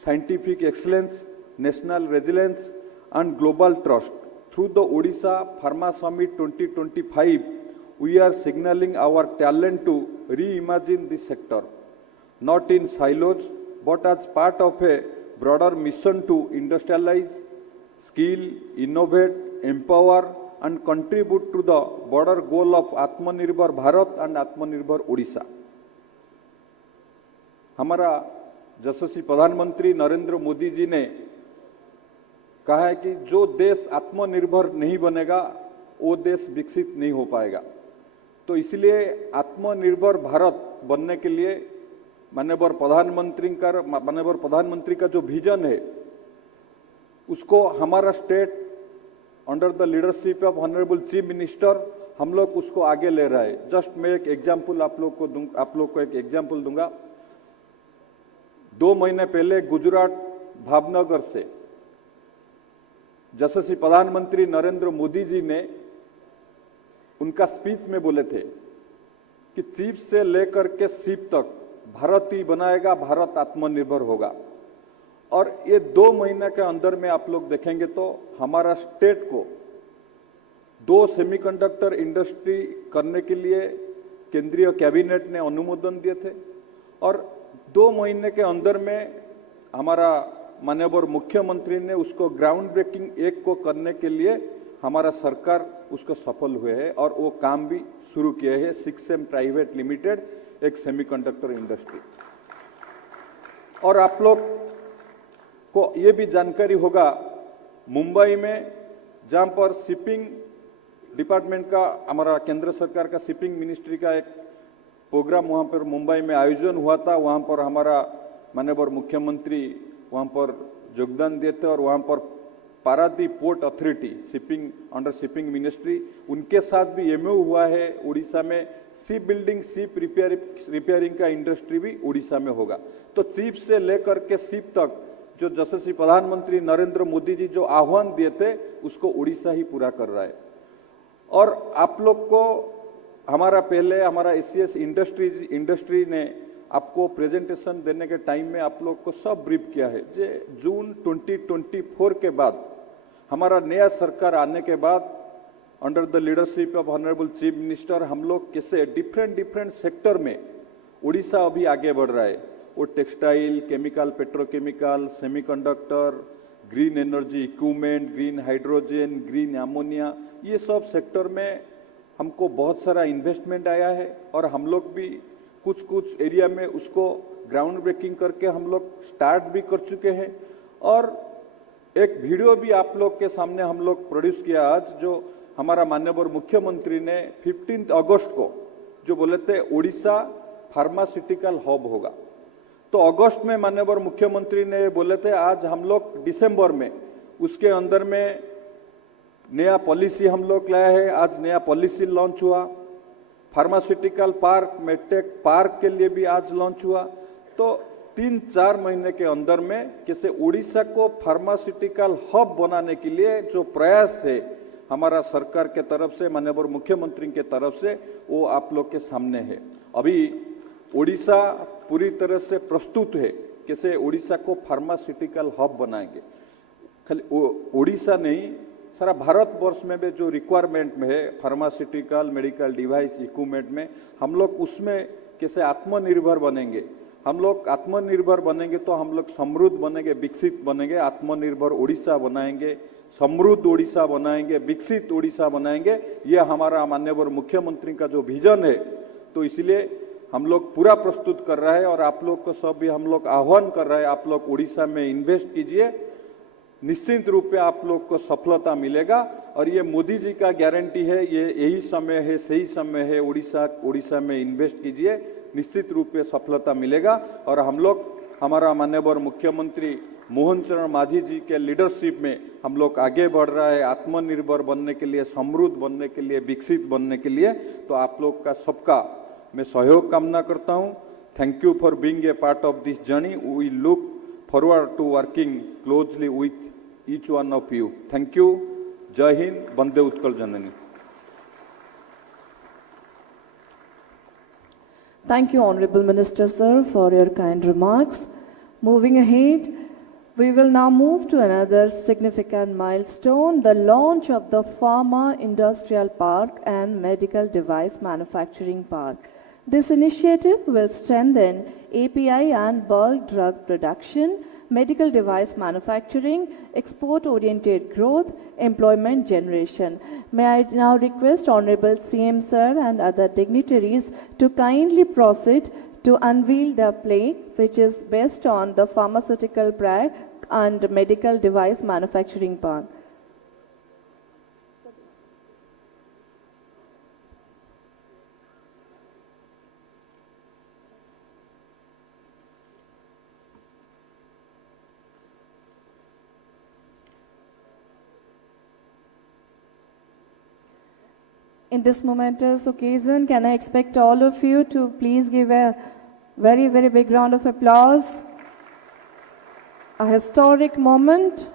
scientific excellence, national resilience and global trust. Through the Odisha Pharma Summit 2025, we are signaling our talent to reimagine this sector, not in silos, but as part of a broader mission to industrialize, skill, innovate, empower and contribute to the broader goal of Atmanirbhar Bharat and Atmanirbhar Odisha. हमारा यशस्वी प्रधानमंत्री नरेंद्र मोदी जी ने कहा है कि जो देश आत्मनिर्भर नहीं बनेगा वो देश विकसित नहीं हो पाएगा। तो इसलिए आत्मनिर्भर भारत बनने के लिए माननीय प्रधानमंत्री का जो विजन है उसको हमारा state under the leadership of honourable chief minister हम लोग उसको आगे ले रहे हैं। जस्ट मैं एक एग्जांपल आप लोग को एक एग्जांपल दूंगा। 2 महीने पहले गुजरात भावनगर से यशस्वी प्रधानमंत्री नरेंद्र मोदी जी ने उनका स्पीच में बोले थे कि चीप से लेकर के सीप तक भारत ही बनाएगा, भारत आत्मनिर्भर होगा। और ये 2 महीने के अंदर में आप लोग देखेंगे तो हमारा स्टेट को 2 सेमीकंडक्टर इंडस्ट्री करने के लिए केंद्रीय कैबिनेट ने अनुमोदन दिए थे और 2 महीने के अंदर में हमारा माननीय मुख्यमंत्री ने उसको ग्राउंड ब्रेकिंग एक को करने के लिए हमारा सरकार उसको सफल हुए है और वो काम भी शुरू किए हैं। 6M प्राइवेट लिमिटेड एक सेमीकंडक्टर इंडस्ट्री। और आप लोग को ये भी जानकारी होगा मुंबई में जहाँ पर शिपिंग डिपार्टमेंट का हमारा केंद्र सरकार का शिपिंग मिनिस्ट्री का एक प्रोग्राम वहाँ पर मुंबई में आयोजन हुआ था। वहाँ पर हमारा माननीय मुख्यमंत्री वहाँ पर योगदान दिए थे और वहाँ पर Paradip port authority shipping under shipping ministry उनके साथ भी एमओयू हुआ है। उड़ीसा में शिप बिल्डिंग शिप रिपेयरिंग का इंडस्ट्री भी उड़ीसा में होगा। तो शिप से लेकर के शिप तक जो यशस्वी प्रधानमंत्री नरेंद्र मोदी जी जो आह्वान दिए थे उसको उड़ीसा ही पूरा कर रहा है। और आप लोग को हमारा पहले हमारा एसीएस इंडस्ट्री ने आपको प्रेजेंटेशन देने के टाइम में आप लोग को सब ब्रीफ किया है। जे जून 2024 के बाद हमारा नया सरकार आने के बाद under the leadership of honourable chief minister हम लोग कैसे डिफरेंट सेक्टर में उड़ीसा अभी आगे बढ़ रहा है। वो textile, chemical, petrochemical, semiconductor, green energy equipment, green hydrogen, green ammonia, ये सब सेक्टर में हमको बहुत सारा इन्वेस्टमेंट आया है और हम लोग भी कुछ एरिया में उसको ग्राउंड ब्रेकिंग करके हम लोग स्टार्ट भी कर चुके हैं। और एक वीडियो भी आप लोग के सामने हम लोग प्रोड्यूस किया आज, जो हमारा माननीय मुख्यमंत्री ने 15 अगस्त को जो बोले थे उड़ीसा फार्मास्यूटिकल हब होगा। तो अगस्त में माननीय मुख्यमंत्री ने बोले थे, आज हम लोग दिसंबर में उसके अंदर में नया पॉलिसी हम लोग लाए हैं। आज नया पॉलिसी लॉन्च हुआ। फार्मास्यूटिकल पार्क, मेडटेक पार्क के लिए भी आज लॉन्च हुआ। तो 3-4 महीने के अंदर में कैसे उड़ीसा को फार्मास्यूटिकल हब बनाने के लिए जो प्रयास है हमारा सरकार के तरफ से, माननीय मुख्यमंत्री के तरफ से, वो आप लोग के सामने है। अभी उड़ीसा पूरी तरह से प्रस्तुत है कैसे उड़ीसा को फार्मास्यूटिकल हब बनाएंगे। खाली उड़ीसा नहीं, सारा भारत वर्ष में भी जो रिक्वायरमेंट में है फार्मास्यूटिकल मेडिकल डिवाइस इक्विपमेंट में, हम लोग उसमें कैसे आत्मनिर्भर बनेंगे। हम लोग आत्मनिर्भर बनेंगे तो हम लोग समृद्ध बनेंगे, विकसित बनेंगे। आत्मनिर्भर उड़ीसा बनाएंगे, समृद्ध उड़ीसा बनाएंगे, विकसित उड़ीसा बनाएंगे। ये हमारा माननीय मुख्यमंत्री का जो विजन है। तो इसलिए हम लोग पूरा प्रस्तुत कर रहा है और आप लोग को सब भी हम लोग आह्वान कर रहे हैं, आप लोग उड़ीसा में इन्वेस्ट कीजिए। निश्चित रूप में आप लोग को सफलता मिलेगा। और ये मोदी जी का गारंटी है, ये यही समय है, सही समय है, उड़ीसा में इन्वेस्ट कीजिए, निश्चित रूप में सफलता मिलेगा। और हम लोग हमारा माननीय मुख्यमंत्री मोहन चरण मांझी जी के लीडरशिप में हम लोग आगे बढ़ रहा है आत्मनिर्भर बनने के लिए, समृद्ध बनने के लिए, विकसित बनने के लिए। तो आप लोग का सबका मैं सहयोग कामना करता हूँ। Thank you for being a part of this journey. We look forward to working closely with each one of you. Thank you. जय हिंद, वंदे उत्कल जननी। Thank you, Honorable Minister, sir, for your kind remarks. Moving ahead, we will now move to another significant milestone, the launch of the Pharma Industrial Park and Medical Device Manufacturing Park. This initiative will strengthen API and bulk drug production, medical device manufacturing, export-oriented growth, employment generation. May I now request Honorable CM Sir and other dignitaries to kindly proceed to unveil the play which is based on the pharmaceutical park and medical device manufacturing park. In this momentous occasion, can I expect all of you to please give a very, very big round of applause? A historic moment.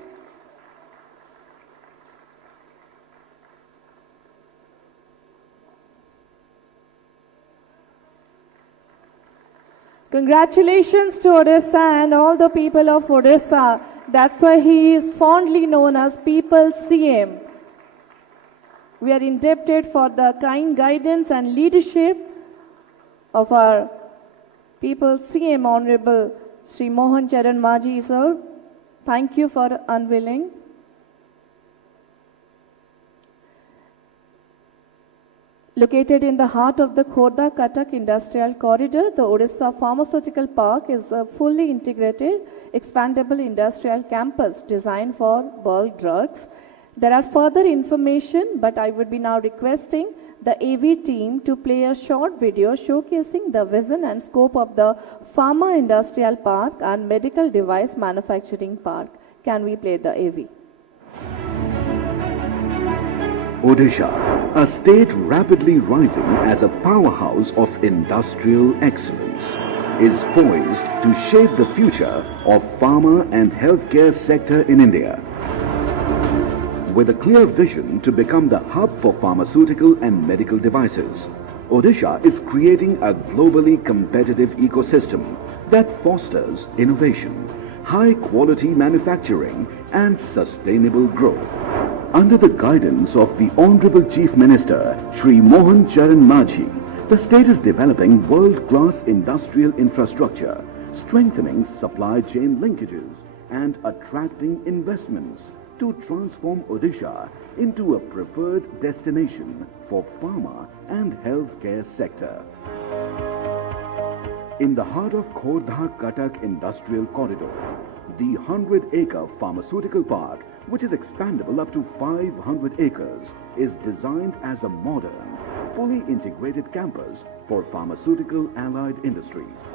Congratulations to Odisha and all the people of Odisha. That's why he is fondly known as People's CM. We are indebted for the kind guidance and leadership of our People's CM, Honorable Sri Mohan Charan Maji, sir. Thank you for unveiling. . Located in the heart of the Khordha-Cuttack Industrial Corridor, the Odisha Pharmaceutical Park is a fully integrated, expandable industrial campus designed for bulk drugs. There are further information, but I would be now requesting the AV team to play a short video showcasing the vision and scope of the Pharma Industrial Park and Medical Device Manufacturing Park. Can we play the AV? Odisha, a state rapidly rising as a powerhouse of industrial excellence, is poised to shape the future of pharma and healthcare sector in India. With a clear vision to become the hub for pharmaceutical and medical devices, Odisha is creating a globally competitive ecosystem that fosters innovation, high-quality manufacturing and sustainable growth. Under the guidance of the Honorable Chief Minister, Shri Mohan Charan Majhi, the state is developing world-class industrial infrastructure, strengthening supply chain linkages and attracting investments to transform Odisha into a preferred destination for pharma and healthcare sector. In the heart of Khordha-Cuttack Industrial Corridor, the 100-acre pharmaceutical park, which is expandable up to 500 acres, is designed as a modern, fully integrated campus for pharmaceutical allied industries.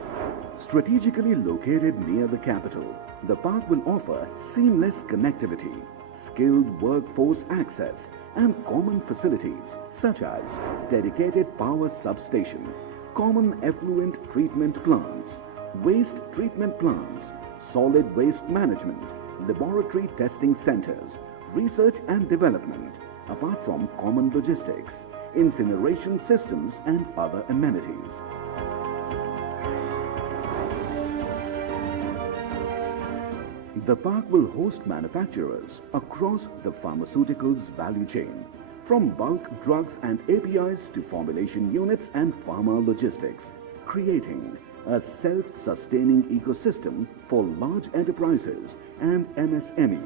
Strategically located near the capital, the park will offer seamless connectivity, skilled workforce access, and common facilities such as dedicated power substation, common effluent treatment plants, waste treatment plants, solid waste management, laboratory testing centers, research and development, apart from common logistics, incineration systems and other amenities. The park will host manufacturers across the pharmaceuticals value chain, from bulk drugs and APIs to formulation units and pharma logistics, creating a self-sustaining ecosystem for large enterprises and MSMEs.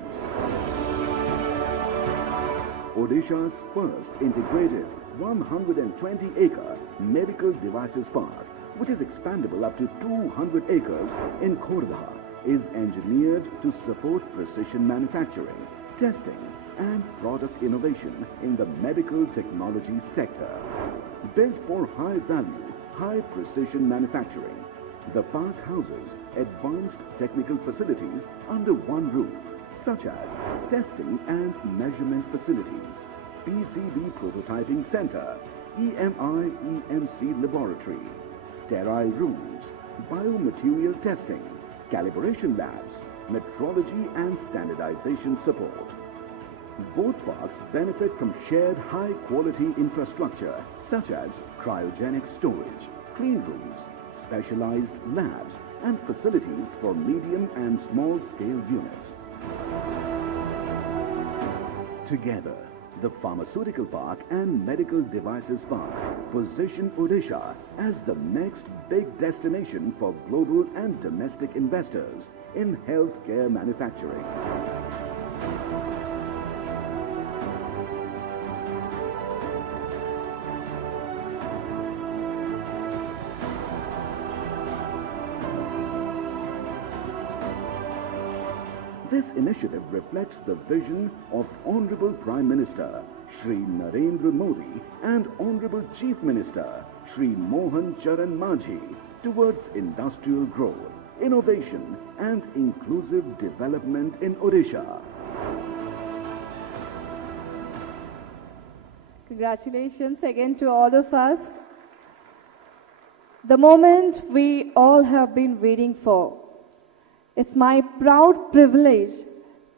Odisha's first integrated 120-acre medical devices park, which is expandable up to 200 acres in Khordha, is engineered to support precision manufacturing, testing and product innovation in the medical technology sector. Built for high-value, high-precision manufacturing, the park houses advanced technical facilities under one roof, such as testing and measurement facilities, PCB prototyping center, EMI/EMC laboratory, sterile rooms, biomaterial testing, calibration labs, metrology and standardization support. Both parks benefit from shared high-quality infrastructure such as cryogenic storage, clean rooms, specialized labs and facilities for medium and small-scale units. Together, the Pharmaceutical Park and Medical Devices Park position Odisha as the next big destination for global and domestic investors in healthcare manufacturing. This initiative reflects the vision of Honorable Prime Minister Shri Narendra Modi and Honorable Chief Minister Shri Mohan Charan Majhi towards industrial growth, innovation and inclusive development in Odisha. Congratulations again to all of us. The moment we all have been waiting for. It's my proud privilege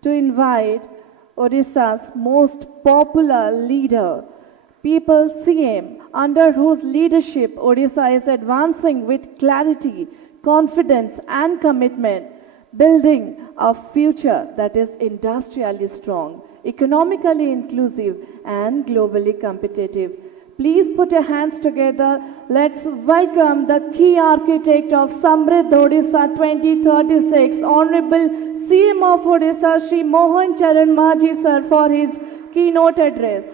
to invite Odisha's most popular leader, People's CM, under whose leadership Odisha is advancing with clarity, confidence and commitment, building a future that is industrially strong, economically inclusive and globally competitive. Please put your hands together. Let's welcome the key architect of Samriddh Odisha 2036, Honorable CM of Odisha, Shri Mohan Charan Majhi sir, for his keynote address.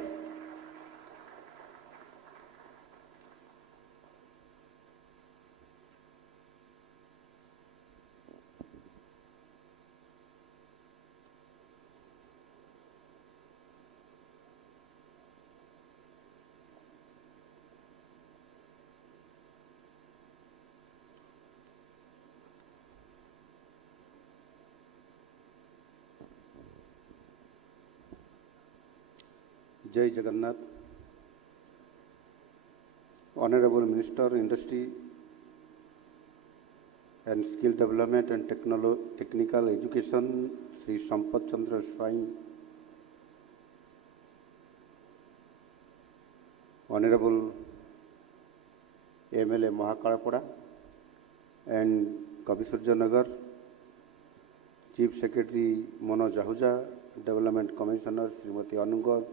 जय Jagannath. Honorable Minister, Industry and Skill Development and Technical Education, Sri Sampat Chandra Swain. Honorable MLA Mahakalapada and Kavisurja Nagar, Chief Secretary Manoj Ahuja, Development Commissioner Srimati Anungad,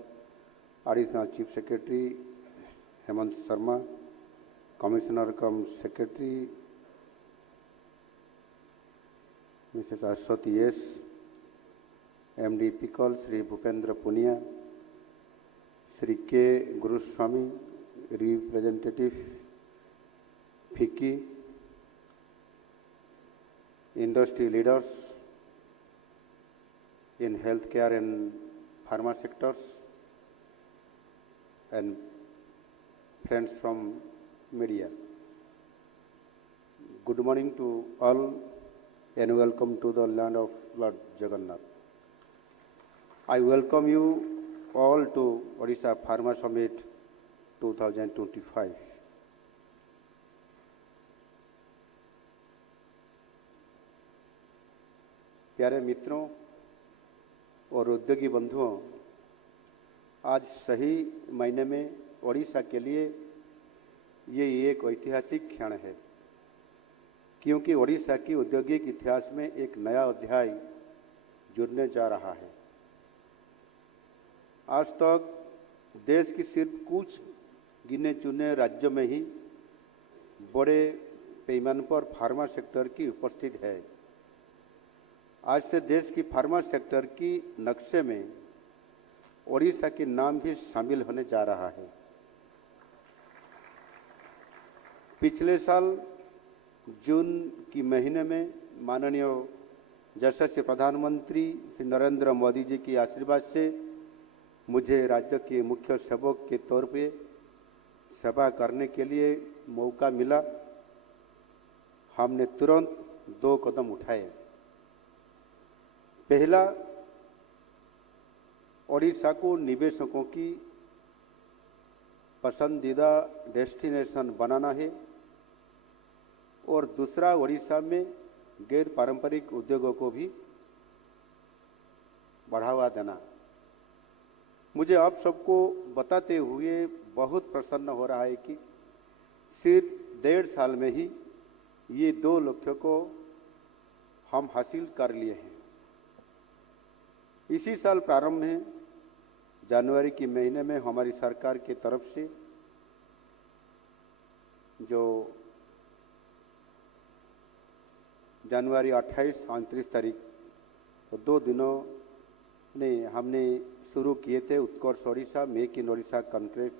Additional Chief Secretary Hemant Sharma, Commissioner cum Secretary Mrs. Ashwati S, MD Pickle Sri Bhupendra Punia, Sri K. Guruswamy, Representative FICCI, industry leaders in healthcare and pharma sectors, and friends from media. Good morning to all and welcome to the land of Lord Jagannath. I welcome you all to Odisha Pharma Summit 2025. प्यारे मित्रों और उद्योगी बंधुओं, आज सही महीने में ओडिशा के लिए ये एक ऐतिहासिक क्षण है, क्योंकि ओडिशा की औद्योगिक इतिहास में एक नया अध्याय जुड़ने जा रहा है। आज तक देश की सिर्फ कुछ गिने चुने राज्यों में ही बड़े पैमाने पर फार्मा सेक्टर की उपस्थिति है। आज से देश की फार्मा सेक्टर की नक्शे में ओडिशा के नाम भी शामिल होने जा रहा है। पिछले साल जून की महीने में माननीय यशस्वी प्रधानमंत्री श्री नरेंद्र मोदी जी की आशीर्वाद से मुझे राज्य के मुख्य सेवक के तौर पे सेवा करने के लिए मौका मिला। हमने तुरंत 2 कदम उठाए। पहला, ओडिशा को निवेशकों की पसंदीदा डेस्टिनेशन बनाना है, और दूसरा, ओडिशा में गैर पारंपरिक उद्योगों को भी बढ़ावा देना। मुझे आप सबको बताते हुए बहुत प्रसन्न हो रहा है कि सिर्फ 1.5 साल में ही ये 2 लक्ष्यों को हम हासिल कर लिए हैं। इसी साल प्रारंभ में जनवरी के महीने में हमारी सरकार की तरफ से जो जनवरी 28-29 तारीख, तो 2 दिनों ने हमने शुरू किए थे Utkarsh Odisha make in Odisha conclave.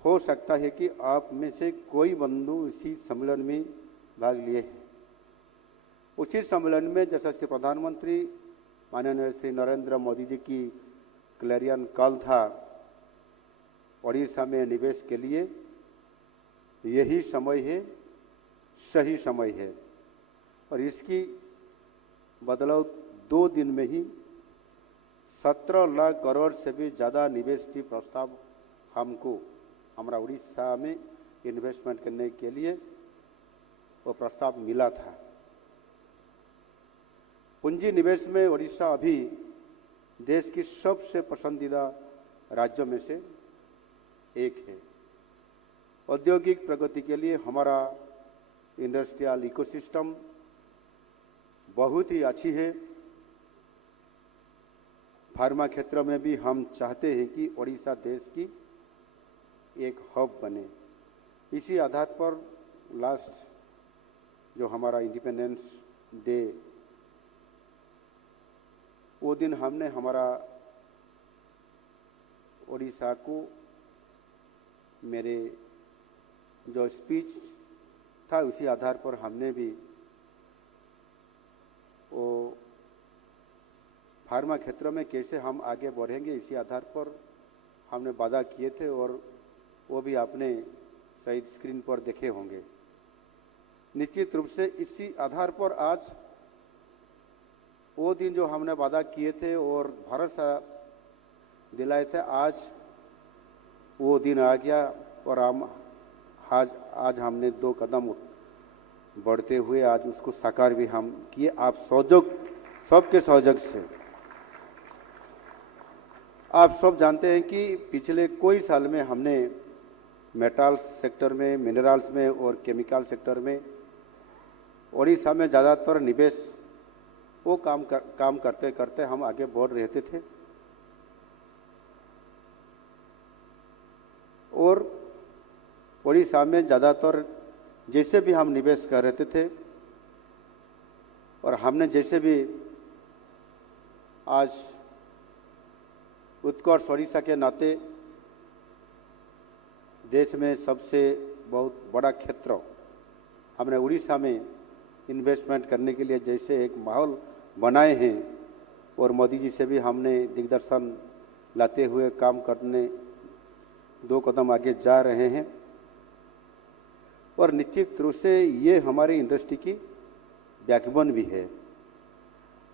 हो सकता है कि आप में से कोई बंधु इसी सम्मेलन में भाग लिए हैं। उसी सम्मेलन में यशस्वी प्रधानमंत्री माननीय श्री नरेंद्र मोदी जी की क्लैरियन कॉल था, ओडिशा में निवेश के लिए यही समय है, सही समय है। और इसकी बदलाव 2 दिन में ही 17 लाख करोड़ से भी ज़्यादा निवेश की प्रस्ताव हमको हमारा उड़ीसा में इन्वेस्टमेंट करने के लिए वो प्रस्ताव मिला था। पूंजी निवेश में ओडिशा अभी देश की सबसे पसंदीदा राज्यों में से एक है। औद्योगिक प्रगति के लिए हमारा इंडस्ट्रियल इकोसिस्टम बहुत ही अच्छी है। फार्मा क्षेत्र में भी हम चाहते हैं कि ओडिशा देश की एक हब बने। इसी आधार पर लास्ट जो हमारा इंडिपेंडेंस डे, वो दिन हमने हमारा ओडिशा को मेरे जो स्पीच था उसी आधार पर हमने भी वो फार्मा क्षेत्र में कैसे हम आगे बढ़ेंगे इसी आधार पर हमने वादा किए थे, और वो भी आपने शायद स्क्रीन पर देखे होंगे। निश्चित रूप से इसी आधार पर आज वो दिन जो हमने वादा किए थे और भरोसा दिलाए थे, आज वो दिन आ गया और हम आज हमने 2 कदम बढ़ते हुए आज उसको साकार भी हम किए, आप सहयोग सबके सहयोग से। आप सब जानते हैं कि पिछले कोई साल में हमने मेटल्स सेक्टर में, मिनरल्स में और केमिकल सेक्टर में ओडिशा में ज़्यादातर निवेश वो काम करते करते हम आगे बढ़ रहे थे। और ओडिशा में ज़्यादातर जैसे भी हम निवेश कर रहे थे और हमने जैसे भी आज उत्कर्ष ओडिशा के नाते देश में सबसे बहुत बड़ा क्षेत्र हमने उड़ीसा में इन्वेस्टमेंट करने के लिए जैसे एक माहौल बनाए हैं और मोदी जी से भी हमने दिग्दर्शन लाते हुए काम करने 2 कदम आगे जा रहे हैं। और निश्चित रूप से ये हमारी इंडस्ट्री की बैकबोन भी है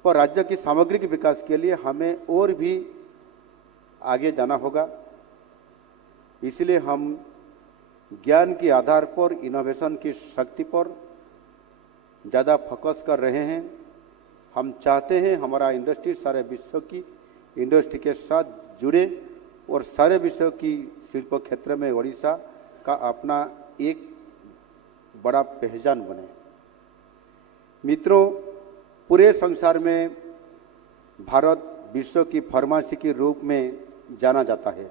और राज्य की सामग्रिक विकास के लिए हमें और भी आगे जाना होगा। इसलिए हम ज्ञान के आधार पर, इनोवेशन की शक्ति पर ज़्यादा फोकस कर रहे हैं। हम चाहते हैं हमारा इंडस्ट्री सारे विश्व की इंडस्ट्री के साथ जुड़े और सारे विश्व की शिल्प क्षेत्र में ओडिशा का अपना एक बड़ा पहचान बने। मित्रों, पूरे संसार में भारत विश्व की फार्मेसी के रूप में जाना जाता है,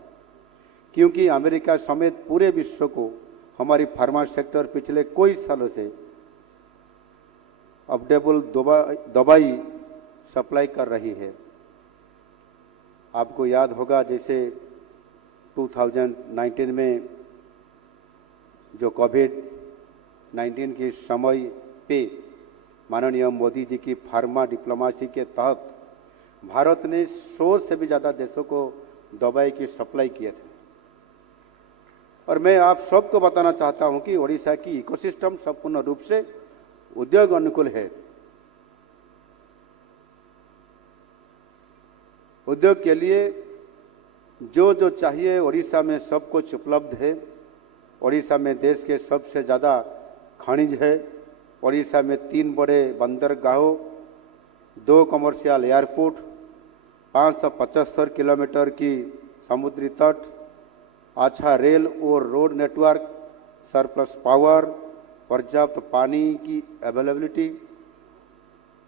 क्योंकि अमेरिका समेत पूरे विश्व को हमारी फार्मा सेक्टर पिछले कई सालों से अफोर्डेबल दवाई सप्लाई कर रही है। आपको याद होगा जैसे 2019 में जो कोविड-19 के समय पे माननीय मोदी जी की फार्मा डिप्लोमेसी के तहत भारत ने 100 से भी ज़्यादा देशों को दवाई की सप्लाई किए थे। और मैं आप सबको बताना चाहता हूं कि ओडिशा की इकोसिस्टम संपूर्ण रूप से उद्योग अनुकूल है। उद्योग के लिए जो जो चाहिए ओडिशा में सब कुछ उपलब्ध है। ओडिशा में देश के सबसे ज़्यादा खनिज है। ओडिशा में 3 बड़े बंदरगाहों, 2 कमर्शियल एयरपोर्ट, 575 किलोमीटर की समुद्री तट, अच्छा रेल और रोड नेटवर्क, सरप्लस पावर, पर्याप्त पानी की अवेलेबिलिटी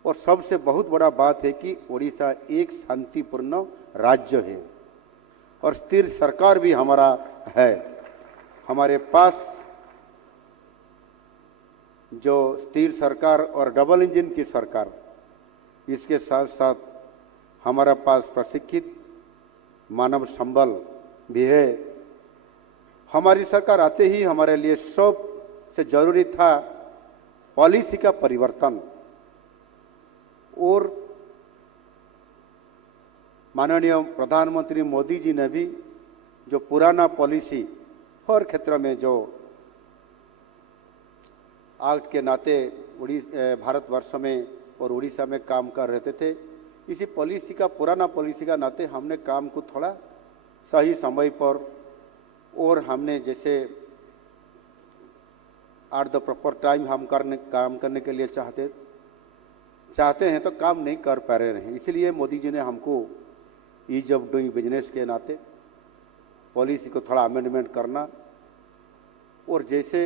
और सबसे बहुत बड़ा बात है कि ओडिशा एक शांतिपूर्ण राज्य है और स्थिर सरकार भी हमारा है। हमारे पास जो स्थिर सरकार और डबल इंजन की सरकार, इसके साथ साथ हमारा पास प्रशिक्षित मानव संबल भी है। हमारी सरकार आते ही हमारे लिए सबसे जरूरी था पॉलिसी का परिवर्तन और माननीय प्रधानमंत्री मोदी जी ने भी जो पुराना पॉलिसी हर क्षेत्र में जो एक्ट के नाते भारतवर्ष में और उड़ीसा में काम कर रहे थे, इसी पॉलिसी का पुराना पॉलिसी का नाते हमने काम को थोड़ा सही समय पर और हमने जैसे एट द प्रॉपर टाइम हम काम करने के लिए चाहते हैं तो काम नहीं कर पा रहे हैं। इसलिए मोदी जी ने हमको ईज ऑफ डूइंग बिजनेस के नाते पॉलिसी को थोड़ा अमेंडमेंट करना और जैसे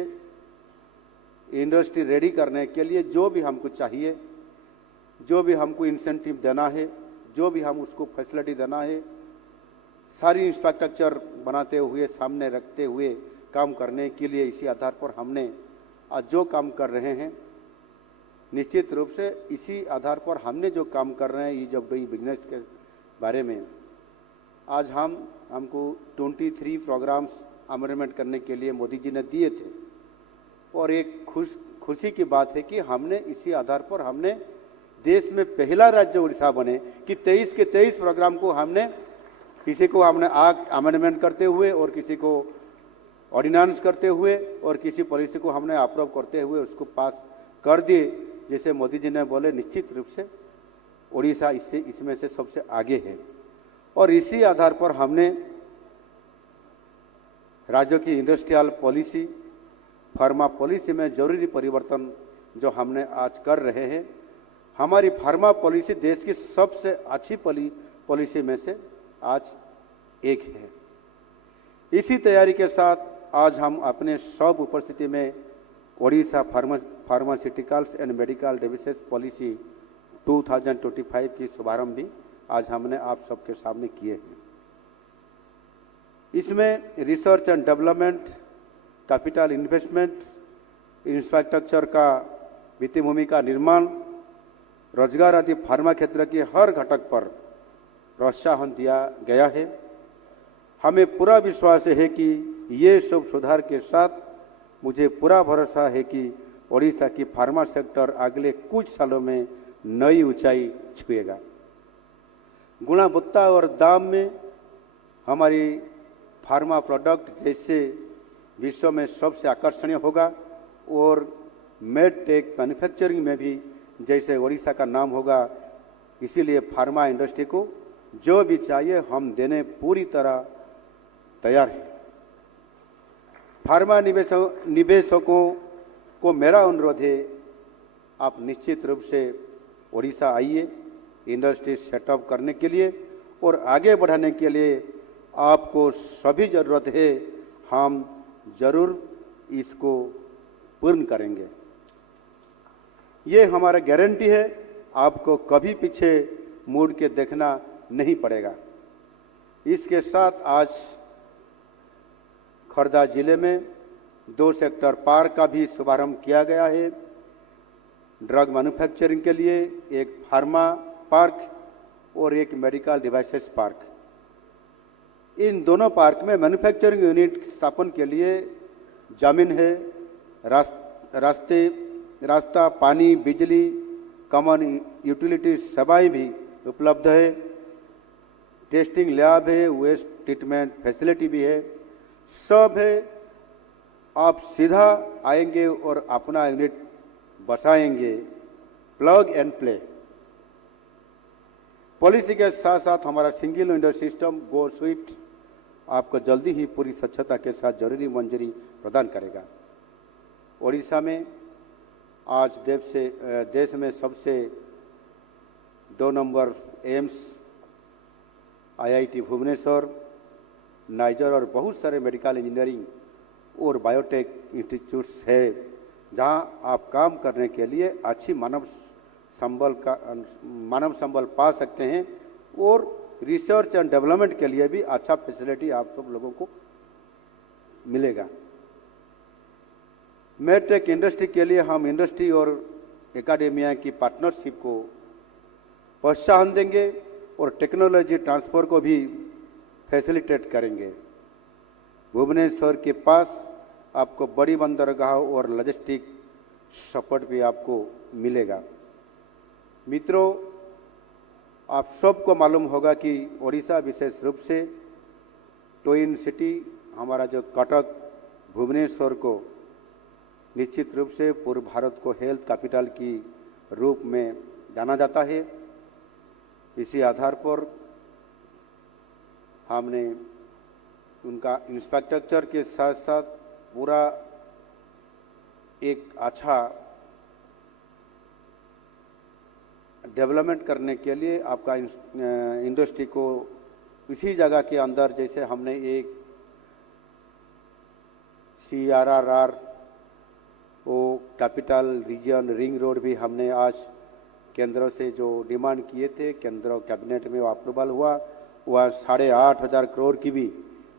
इंडस्ट्री रेडी करने के लिए जो भी हमको चाहिए, जो भी हमको इंसेंटिव देना है, जो भी हम उसको फैसिलिटी देना है, सारी इंफ्रास्ट्रक्चर बनाते हुए सामने रखते हुए काम करने के लिए इसी आधार पर हमने आज जो काम कर रहे हैं, निश्चित रूप से इसी आधार पर हमने जो काम कर रहे हैं ईज ऑफ डूइंग बिजनेस के बारे में आज हमको 23 प्रोग्राम्स अमेंडमेंट करने के लिए मोदी जी ने दिए थे और एक खुशी की बात है कि हमने इसी आधार पर हमने देश में पहला राज्य उड़ीसा बने कि 23 के 23 प्रोग्राम को हमने किसी को हमने अमेंडमेंट करते हुए और किसी को ऑर्डिनेंस करते हुए और किसी पॉलिसी को हमने अप्रूव करते हुए उसको पास कर दिए। जैसे मोदी जी ने बोले निश्चित रूप से उड़ीसा इसमें से सबसे आगे है और इसी आधार पर हमने राज्य की इंडस्ट्रियल पॉलिसी, फार्मा पॉलिसी में जरूरी परिवर्तन जो हमने आज कर रहे हैं। हमारी फार्मा पॉलिसी देश की सबसे अच्छी पॉलिसी में से आज एक है। इसी तैयारी के साथ आज हम अपने सब उपस्थिति में Odisha pharmaceuticals and medical devices policy 2025 की शुभारंभ भी आज हमने आप सबके सामने किए हैं। इसमें research and development, capital investment, infrastructure का वित्तीय भूमि का निर्माण, रोजगार आदि फार्मा क्षेत्र के हर घटक पर प्रोत्साहन दिया गया है। हमें पूरा विश्वास है कि ये सब सुधार के साथ मुझे पूरा भरोसा है कि ओडिशा की फार्मा सेक्टर अगले कुछ सालों में नई ऊंचाई छुएगा। गुणवत्ता और दाम में हमारी फार्मा प्रोडक्ट जैसे विश्व में सबसे आकर्षणीय होगा और मेड टेक मैन्युफैक्चरिंग में भी जैसे ओडिशा का नाम होगा। इसीलिए फार्मा इंडस्ट्री को जो भी चाहिए हम देने पूरी तरह तैयार हैं। फार्मा निवेशकों को मेरा अनुरोध है, आप निश्चित रूप से ओडिशा आइए इंडस्ट्री सेटअप करने के लिए और आगे बढ़ाने के लिए आपको सभी जरूरत है, हम जरूर इसको पूर्ण करेंगे। ये हमारा गारंटी है, आपको कभी पीछे मुड़ के देखना नहीं पड़ेगा। इसके साथ आज खर्दा जिले में 2 सेक्टर पार्क का भी शुभारंभ किया गया है। ड्रग मैन्युफैक्चरिंग के लिए एक फार्मा पार्क और एक मेडिकल डिवाइसेस पार्क। इन दोनों पार्क में मैन्युफैक्चरिंग यूनिट स्थापन के लिए जमीन है, रास्ता, पानी, बिजली, कॉमन यूटिलिटी सेवाएं भी उपलब्ध है। टेस्टिंग लैब है, वेस्ट ट्रीटमेंट फैसिलिटी भी है, सब है। आप सीधा आएंगे और अपना यूनिट बसाएंगे, प्लग एंड प्ले। पॉलिसी के साथ साथ हमारा single window system go swift आपको जल्दी ही पूरी स्वच्छता के साथ जरूरी मंजूरी प्रदान करेगा। ओडिशा में आज देश में सबसे 2 नंबर एम्स, IIT भुवनेश्वर, नाइजर और बहुत सारे मेडिकल इंजीनियरिंग और बायोटेक इंस्टीट्यूट्स है, जहां आप काम करने के लिए अच्छी मानव संबल पा सकते हैं और रिसर्च एंड डेवलपमेंट के लिए भी अच्छा फैसिलिटी आप सब लोगों को मिलेगा। मेडटेक इंडस्ट्री के लिए हम इंडस्ट्री और एकेडेमिया की पार्टनरशिप को प्रोत्साहन देंगे और टेक्नोलॉजी ट्रांसफर को भी फैसिलिटेट करेंगे। भुवनेश्वर के पास आपको बड़ी बंदरगाह और लॉजिस्टिक सपोर्ट भी आपको मिलेगा। मित्रों, आप सबको मालूम होगा कि ओडिशा विशेष रूप से ट्विन सिटी हमारा जो कटक भुवनेश्वर को निश्चित रूप से पूर्व भारत को हेल्थ कैपिटल की रूप में जाना जाता है। इसी आधार पर हमने उनका इंफ्रास्ट्रक्चर के साथ साथ पूरा एक अच्छा डेवलपमेंट करने के लिए आपका इंडस्ट्री को इसी जगह के अंदर जैसे हमने एक CRRR वो कैपिटल रीजन रिंग रोड भी हमने आज केंद्र से जो डिमांड किए थे, केंद्र कैबिनेट में वो अप्रूवल हुआ। वह 8,500 करोड़ की भी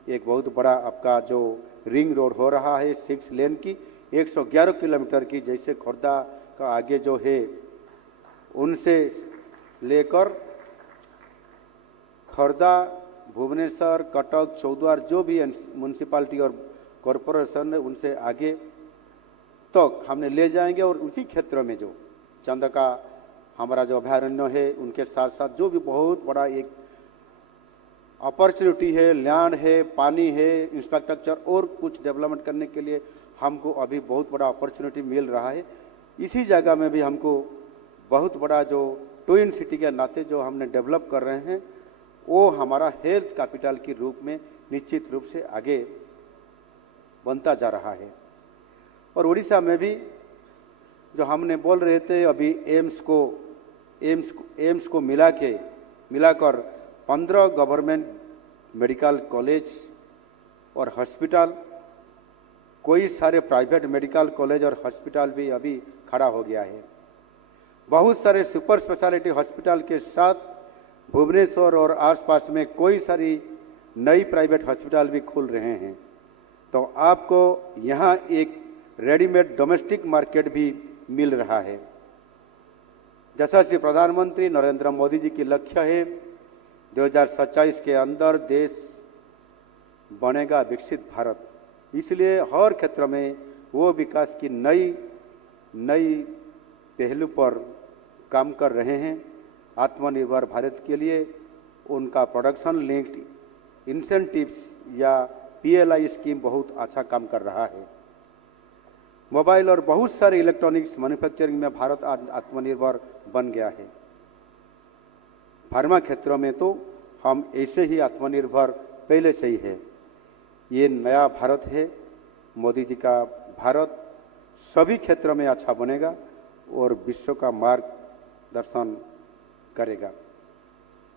एक बहुत बड़ा आपका जो रिंग रोड हो रहा है 6 लेन की 111 किलोमीटर की, जैसे खोर्धा का आगे जो है उनसे लेकर खोर्धा, भुवनेश्वर, कटक, चौद्वार जो भी म्यूनसिपालिटी और कॉरपोरेशन है उनसे आगे तक हमने ले जाएंगे। और उसी क्षेत्र में जो चंद का हमारा जो अभयारण्य है उनके साथ साथ जो भी बहुत बड़ा एक अपॉर्चुनिटी है, लैंड है, पानी है, इंफ्रास्ट्रक्चर और कुछ डेवलपमेंट करने के लिए हमको अभी बहुत बड़ा अपॉर्चुनिटी मिल रहा है। इसी जगह में भी हमको बहुत बड़ा जो ट्विन सिटी के नाते जो हमने डेवलप कर रहे हैं वो हमारा हेल्थ कैपिटल के रूप में निश्चित रूप से आगे बनता जा रहा है। और उड़ीसा में भी जो हमने बोल रहे थे अभी एम्स को मिलाकर 15 गवर्नमेंट मेडिकल कॉलेज और हॉस्पिटल, कोई सारे प्राइवेट मेडिकल कॉलेज और हॉस्पिटल भी अभी खड़ा हो गया है। बहुत सारे सुपर स्पेशलिटी हॉस्पिटल के साथ भुवनेश्वर और आसपास में कोई सारी नई प्राइवेट हॉस्पिटल भी खुल रहे हैं। तो आपको यहाँ एक रेडीमेड डोमेस्टिक मार्केट भी मिल रहा है। जैसा कि प्रधानमंत्री नरेंद्र मोदी जी की लक्ष्य है 2027 के अंदर देश बनेगा विकसित भारत, इसलिए हर क्षेत्र में वो विकास की नई पहलू पर काम कर रहे हैं। आत्मनिर्भर भारत के लिए उनका प्रोडक्शन लिंक्ड इंसेंटिव्स या PLI स्कीम बहुत अच्छा काम कर रहा है। मोबाइल और बहुत सारे इलेक्ट्रॉनिक्स मैन्युफैक्चरिंग में भारत आज आत्मनिर्भर बन गया है। फार्मा क्षेत्रों में तो हम ऐसे ही आत्मनिर्भर पहले से ही है। ये नया भारत है, मोदी जी का भारत सभी क्षेत्रों में अच्छा बनेगा और विश्व का मार्गदर्शन करेगा।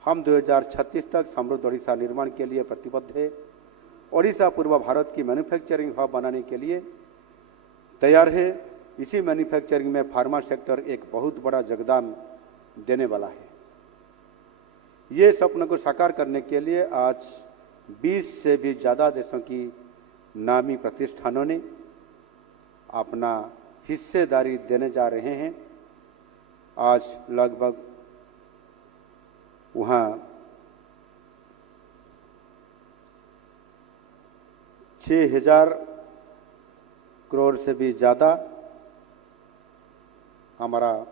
हम 2036 तक समृद्ध ओडिशा निर्माण के लिए प्रतिबद्ध है। ओडिशा पूर्व भारत की मैन्युफैक्चरिंग हब बनाने के लिए तैयार है। इसी मैन्युफैक्चरिंग में फार्मा सेक्टर एक बहुत बड़ा योगदान देने वाला है। ये सपने को साकार करने के लिए आज 20 से भी ज़्यादा देशों की नामी प्रतिष्ठानों ने अपना हिस्सेदारी देने जा रहे हैं। आज लगभग वहाँ 6,000 करोड़ से भी ज़्यादा हमारा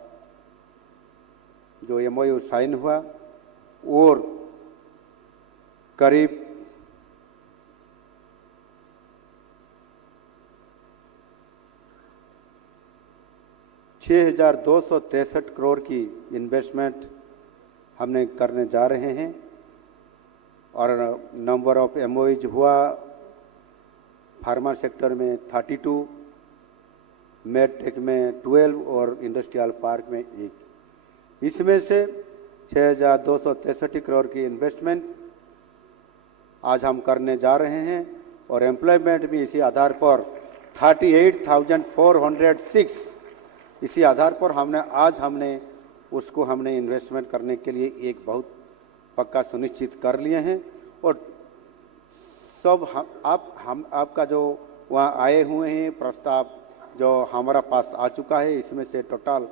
जो MOU साइन हुआ और करीब 6,263 करोड़ की इन्वेस्टमेंट हमने करने जा रहे हैं। और नंबर ऑफ MOUs हुआ फार्मा सेक्टर में 32, मेडटेक में 12 और इंडस्ट्रियल पार्क में 1। इसमें से 6,263 करोड़ की इन्वेस्टमेंट आज हम करने जा रहे हैं और एम्प्लॉयमेंट भी इसी आधार पर 38,406 इसी आधार पर हमने उसको इन्वेस्टमेंट करने के लिए एक बहुत पक्का सुनिश्चित कर लिए हैं। और सब आपका जो वहाँ आए हुए हैं प्रस्ताव जो हमारा पास आ चुका है, इसमें से टोटल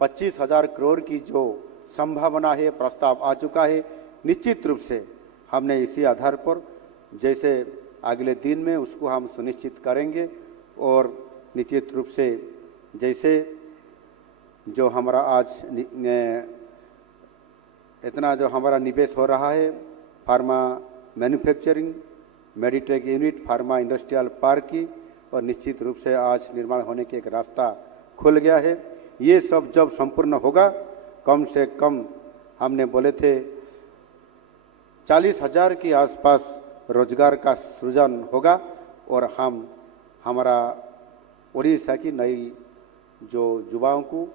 25,000 करोड़ की जो संभावना है प्रस्ताव आ चुका है। निश्चित रूप से हमने इसी आधार पर जैसे अगले दिन में उसको हम सुनिश्चित करेंगे और निश्चित रूप से जैसे जो हमारा आज इतना जो हमारा निवेश हो रहा है pharma manufacturing, Meditech unit, pharma industrial park की, और निश्चित रूप से आज निर्माण होने के एक रास्ता खुल गया है। ये सब जब संपूर्ण होगा कम से कम हमने बोले थे 40,000 के आसपास रोजगार का सृजन होगा और हमारा उड़ीसा की नई जो युवाओं को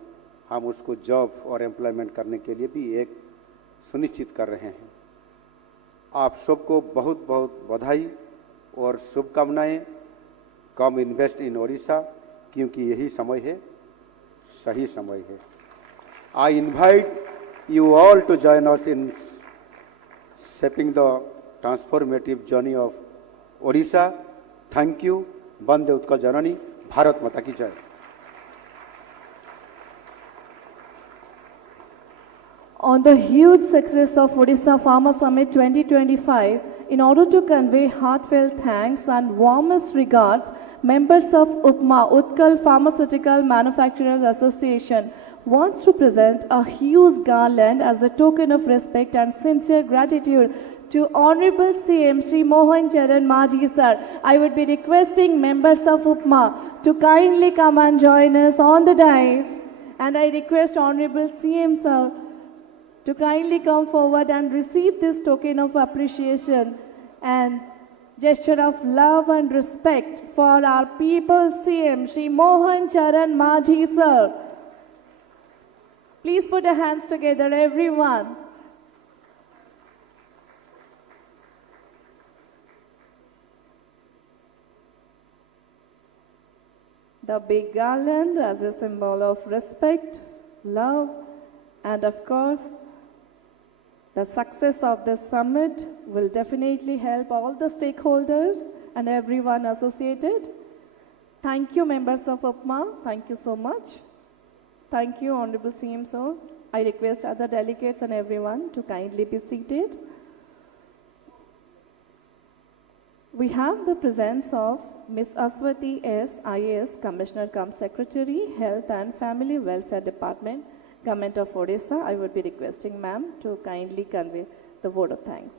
हम उसको जॉब और एम्प्लॉयमेंट करने के लिए भी एक सुनिश्चित कर रहे हैं। आप सबको बहुत बहुत बधाई और शुभकामनाएं। कम इन्वेस्ट इन ओडिशा, क्योंकि यही समय है, सही समय है। I invite you all to join us in shaping the transformative journey of Odisha. Thank you. वंदे उत्कल जननी। भारत माता की जय। On the huge success of Odisha Pharma Summit 2025, in order to convey heartfelt thanks and warmest regards, members of UPMA, Utkal Pharmaceutical Manufacturers Association, wants to present a huge garland as a token of respect and sincere gratitude to Honorable CM Sri Mohan Charan Maji sir. I would be requesting members of UPMA to kindly come and join us on the dais, and I request Honorable CM sir to kindly come forward and receive this token of appreciation and gesture of love and respect for our People's CM, Shri Mohan Charan Majhi sir. Please put your hands together, everyone. The big garland as a symbol of respect, love, and of course, the success of this summit will definitely help all the stakeholders and everyone associated. Thank you, members of UPMA. Thank you so much. Thank you, Honorable CM sir. I request other delegates and everyone to kindly be seated. We have the presence of Ms. Aswati S. IAS, Commissioner cum Secretary, Health and Family Welfare Department, Government of Odisha. I would be requesting ma'am to kindly convey the vote of thanks.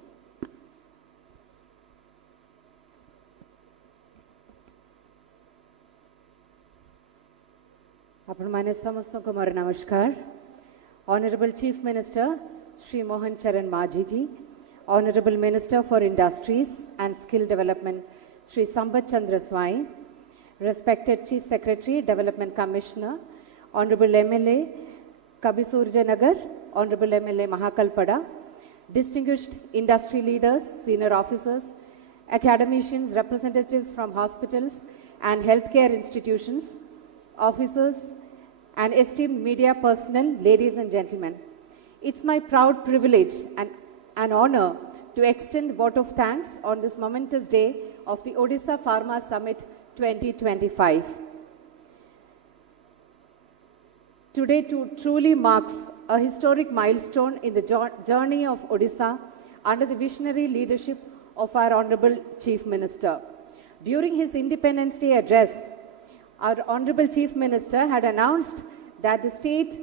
आपने समस्त को मोर नमस्कार. Honorable Chief Minister Shri Mohan Charan Majhi ji, Honorable Minister for Industries and Skill Development Shri Sambat Chandra Swai, respected Chief Secretary, Development Commissioner, Honorable MLA Kabisurja Nagar, Honorable MLA Mahakalpada, distinguished industry leaders, senior officers, academicians, representatives from hospitals and healthcare institutions, officers, and esteemed media personnel, ladies and gentlemen. It's my proud privilege and an honor to extend vote of thanks on this momentous day of the Odisha Pharma Summit 2025. Today truly marks a historic milestone in the journey of Odisha under the visionary leadership of our Honorable Chief Minister. During his Independence Day address, our Honorable Chief Minister had announced that the state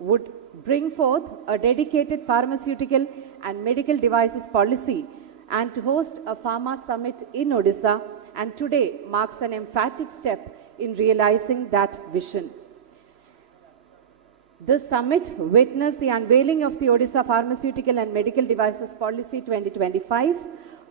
would bring forth a dedicated pharmaceutical and medical devices policy and to host a pharma summit in Odisha, and today marks an emphatic step in realizing that vision. This summit witnessed the unveiling of the Odisha Pharmaceutical and Medical Devices Policy 2025,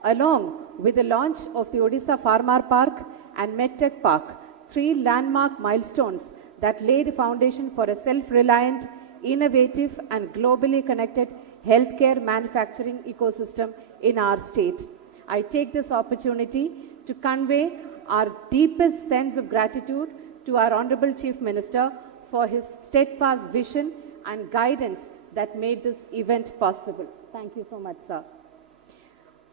along with the launch of the Odisha Pharma Park and MedTech Park, three landmark milestones that lay the foundation for a self-reliant, innovative and globally connected healthcare manufacturing ecosystem in our state. I take this opportunity to convey our deepest sense of gratitude to our Honorable Chief Minister for his steadfast vision and guidance that made this event possible. Thank you so much, sir.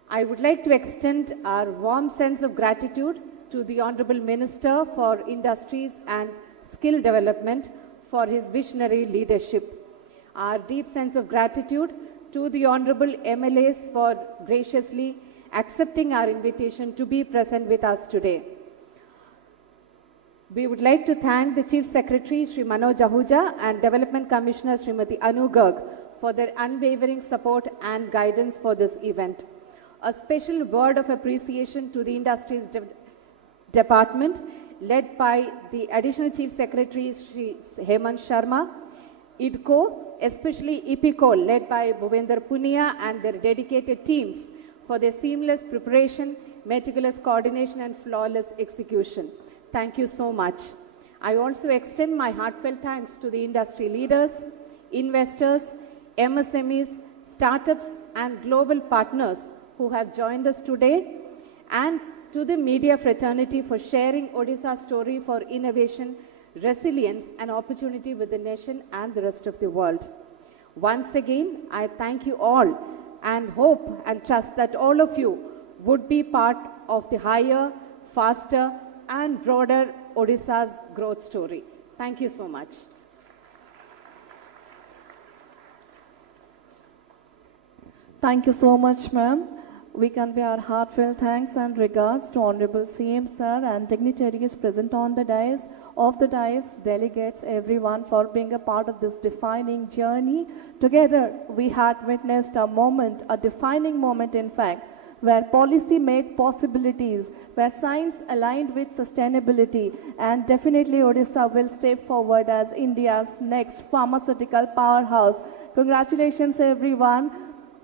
I would like to extend our warm sense of gratitude to the Honorable Minister for Industries and Skill Development for his visionary leadership. Our deep sense of gratitude to the Honorable MLAs for graciously accepting our invitation to be present with us today. We would like to thank the Chief Secretary Sri Manoj Ahuja and Development Commissioner Srimati Anu Garg for their unwavering support and guidance for this event. A special word of appreciation to the Industries Department led by the Additional Chief Secretary Sri Hemant Sharma, IDCO, especially IPCO led by Bhuvendra Punia and their dedicated teams for their seamless preparation, meticulous coordination and flawless execution. Thank you so much. I also extend my heartfelt thanks to the industry leaders, investors, MSMEs, startups and global partners who have joined us today, and to the media fraternity for sharing Odisha's story for innovation, resilience and opportunity with the nation and the rest of the world. Once again, I thank you all and hope and trust that all of you would be part of the higher, faster and broader Odisha's growth story. Thank you so much. Thank you so much, ma'am. We convey our heartfelt thanks and regards to Honorable CM Sir and dignitaries present on the dais, delegates, everyone for being a part of this defining journey. Together, we had witnessed a moment, a defining moment in fact, where policy made possibilities, where science aligned with sustainability, and definitely Odisha will step forward as India's next pharmaceutical powerhouse, Congratulations everyone.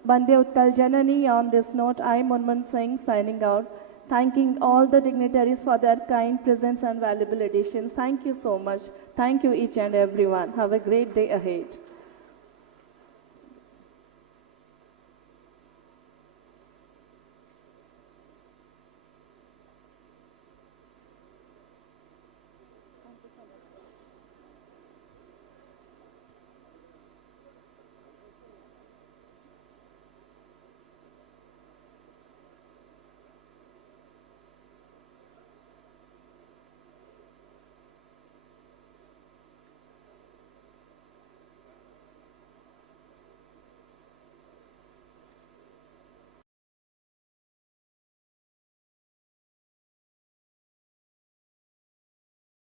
Bande Uttal Janani. On this note, I am Munman Singh signing out, thanking all the dignitaries for their kind presence and valuable additions. Thank you so much. Thank you each and everyone. Have a great day ahead.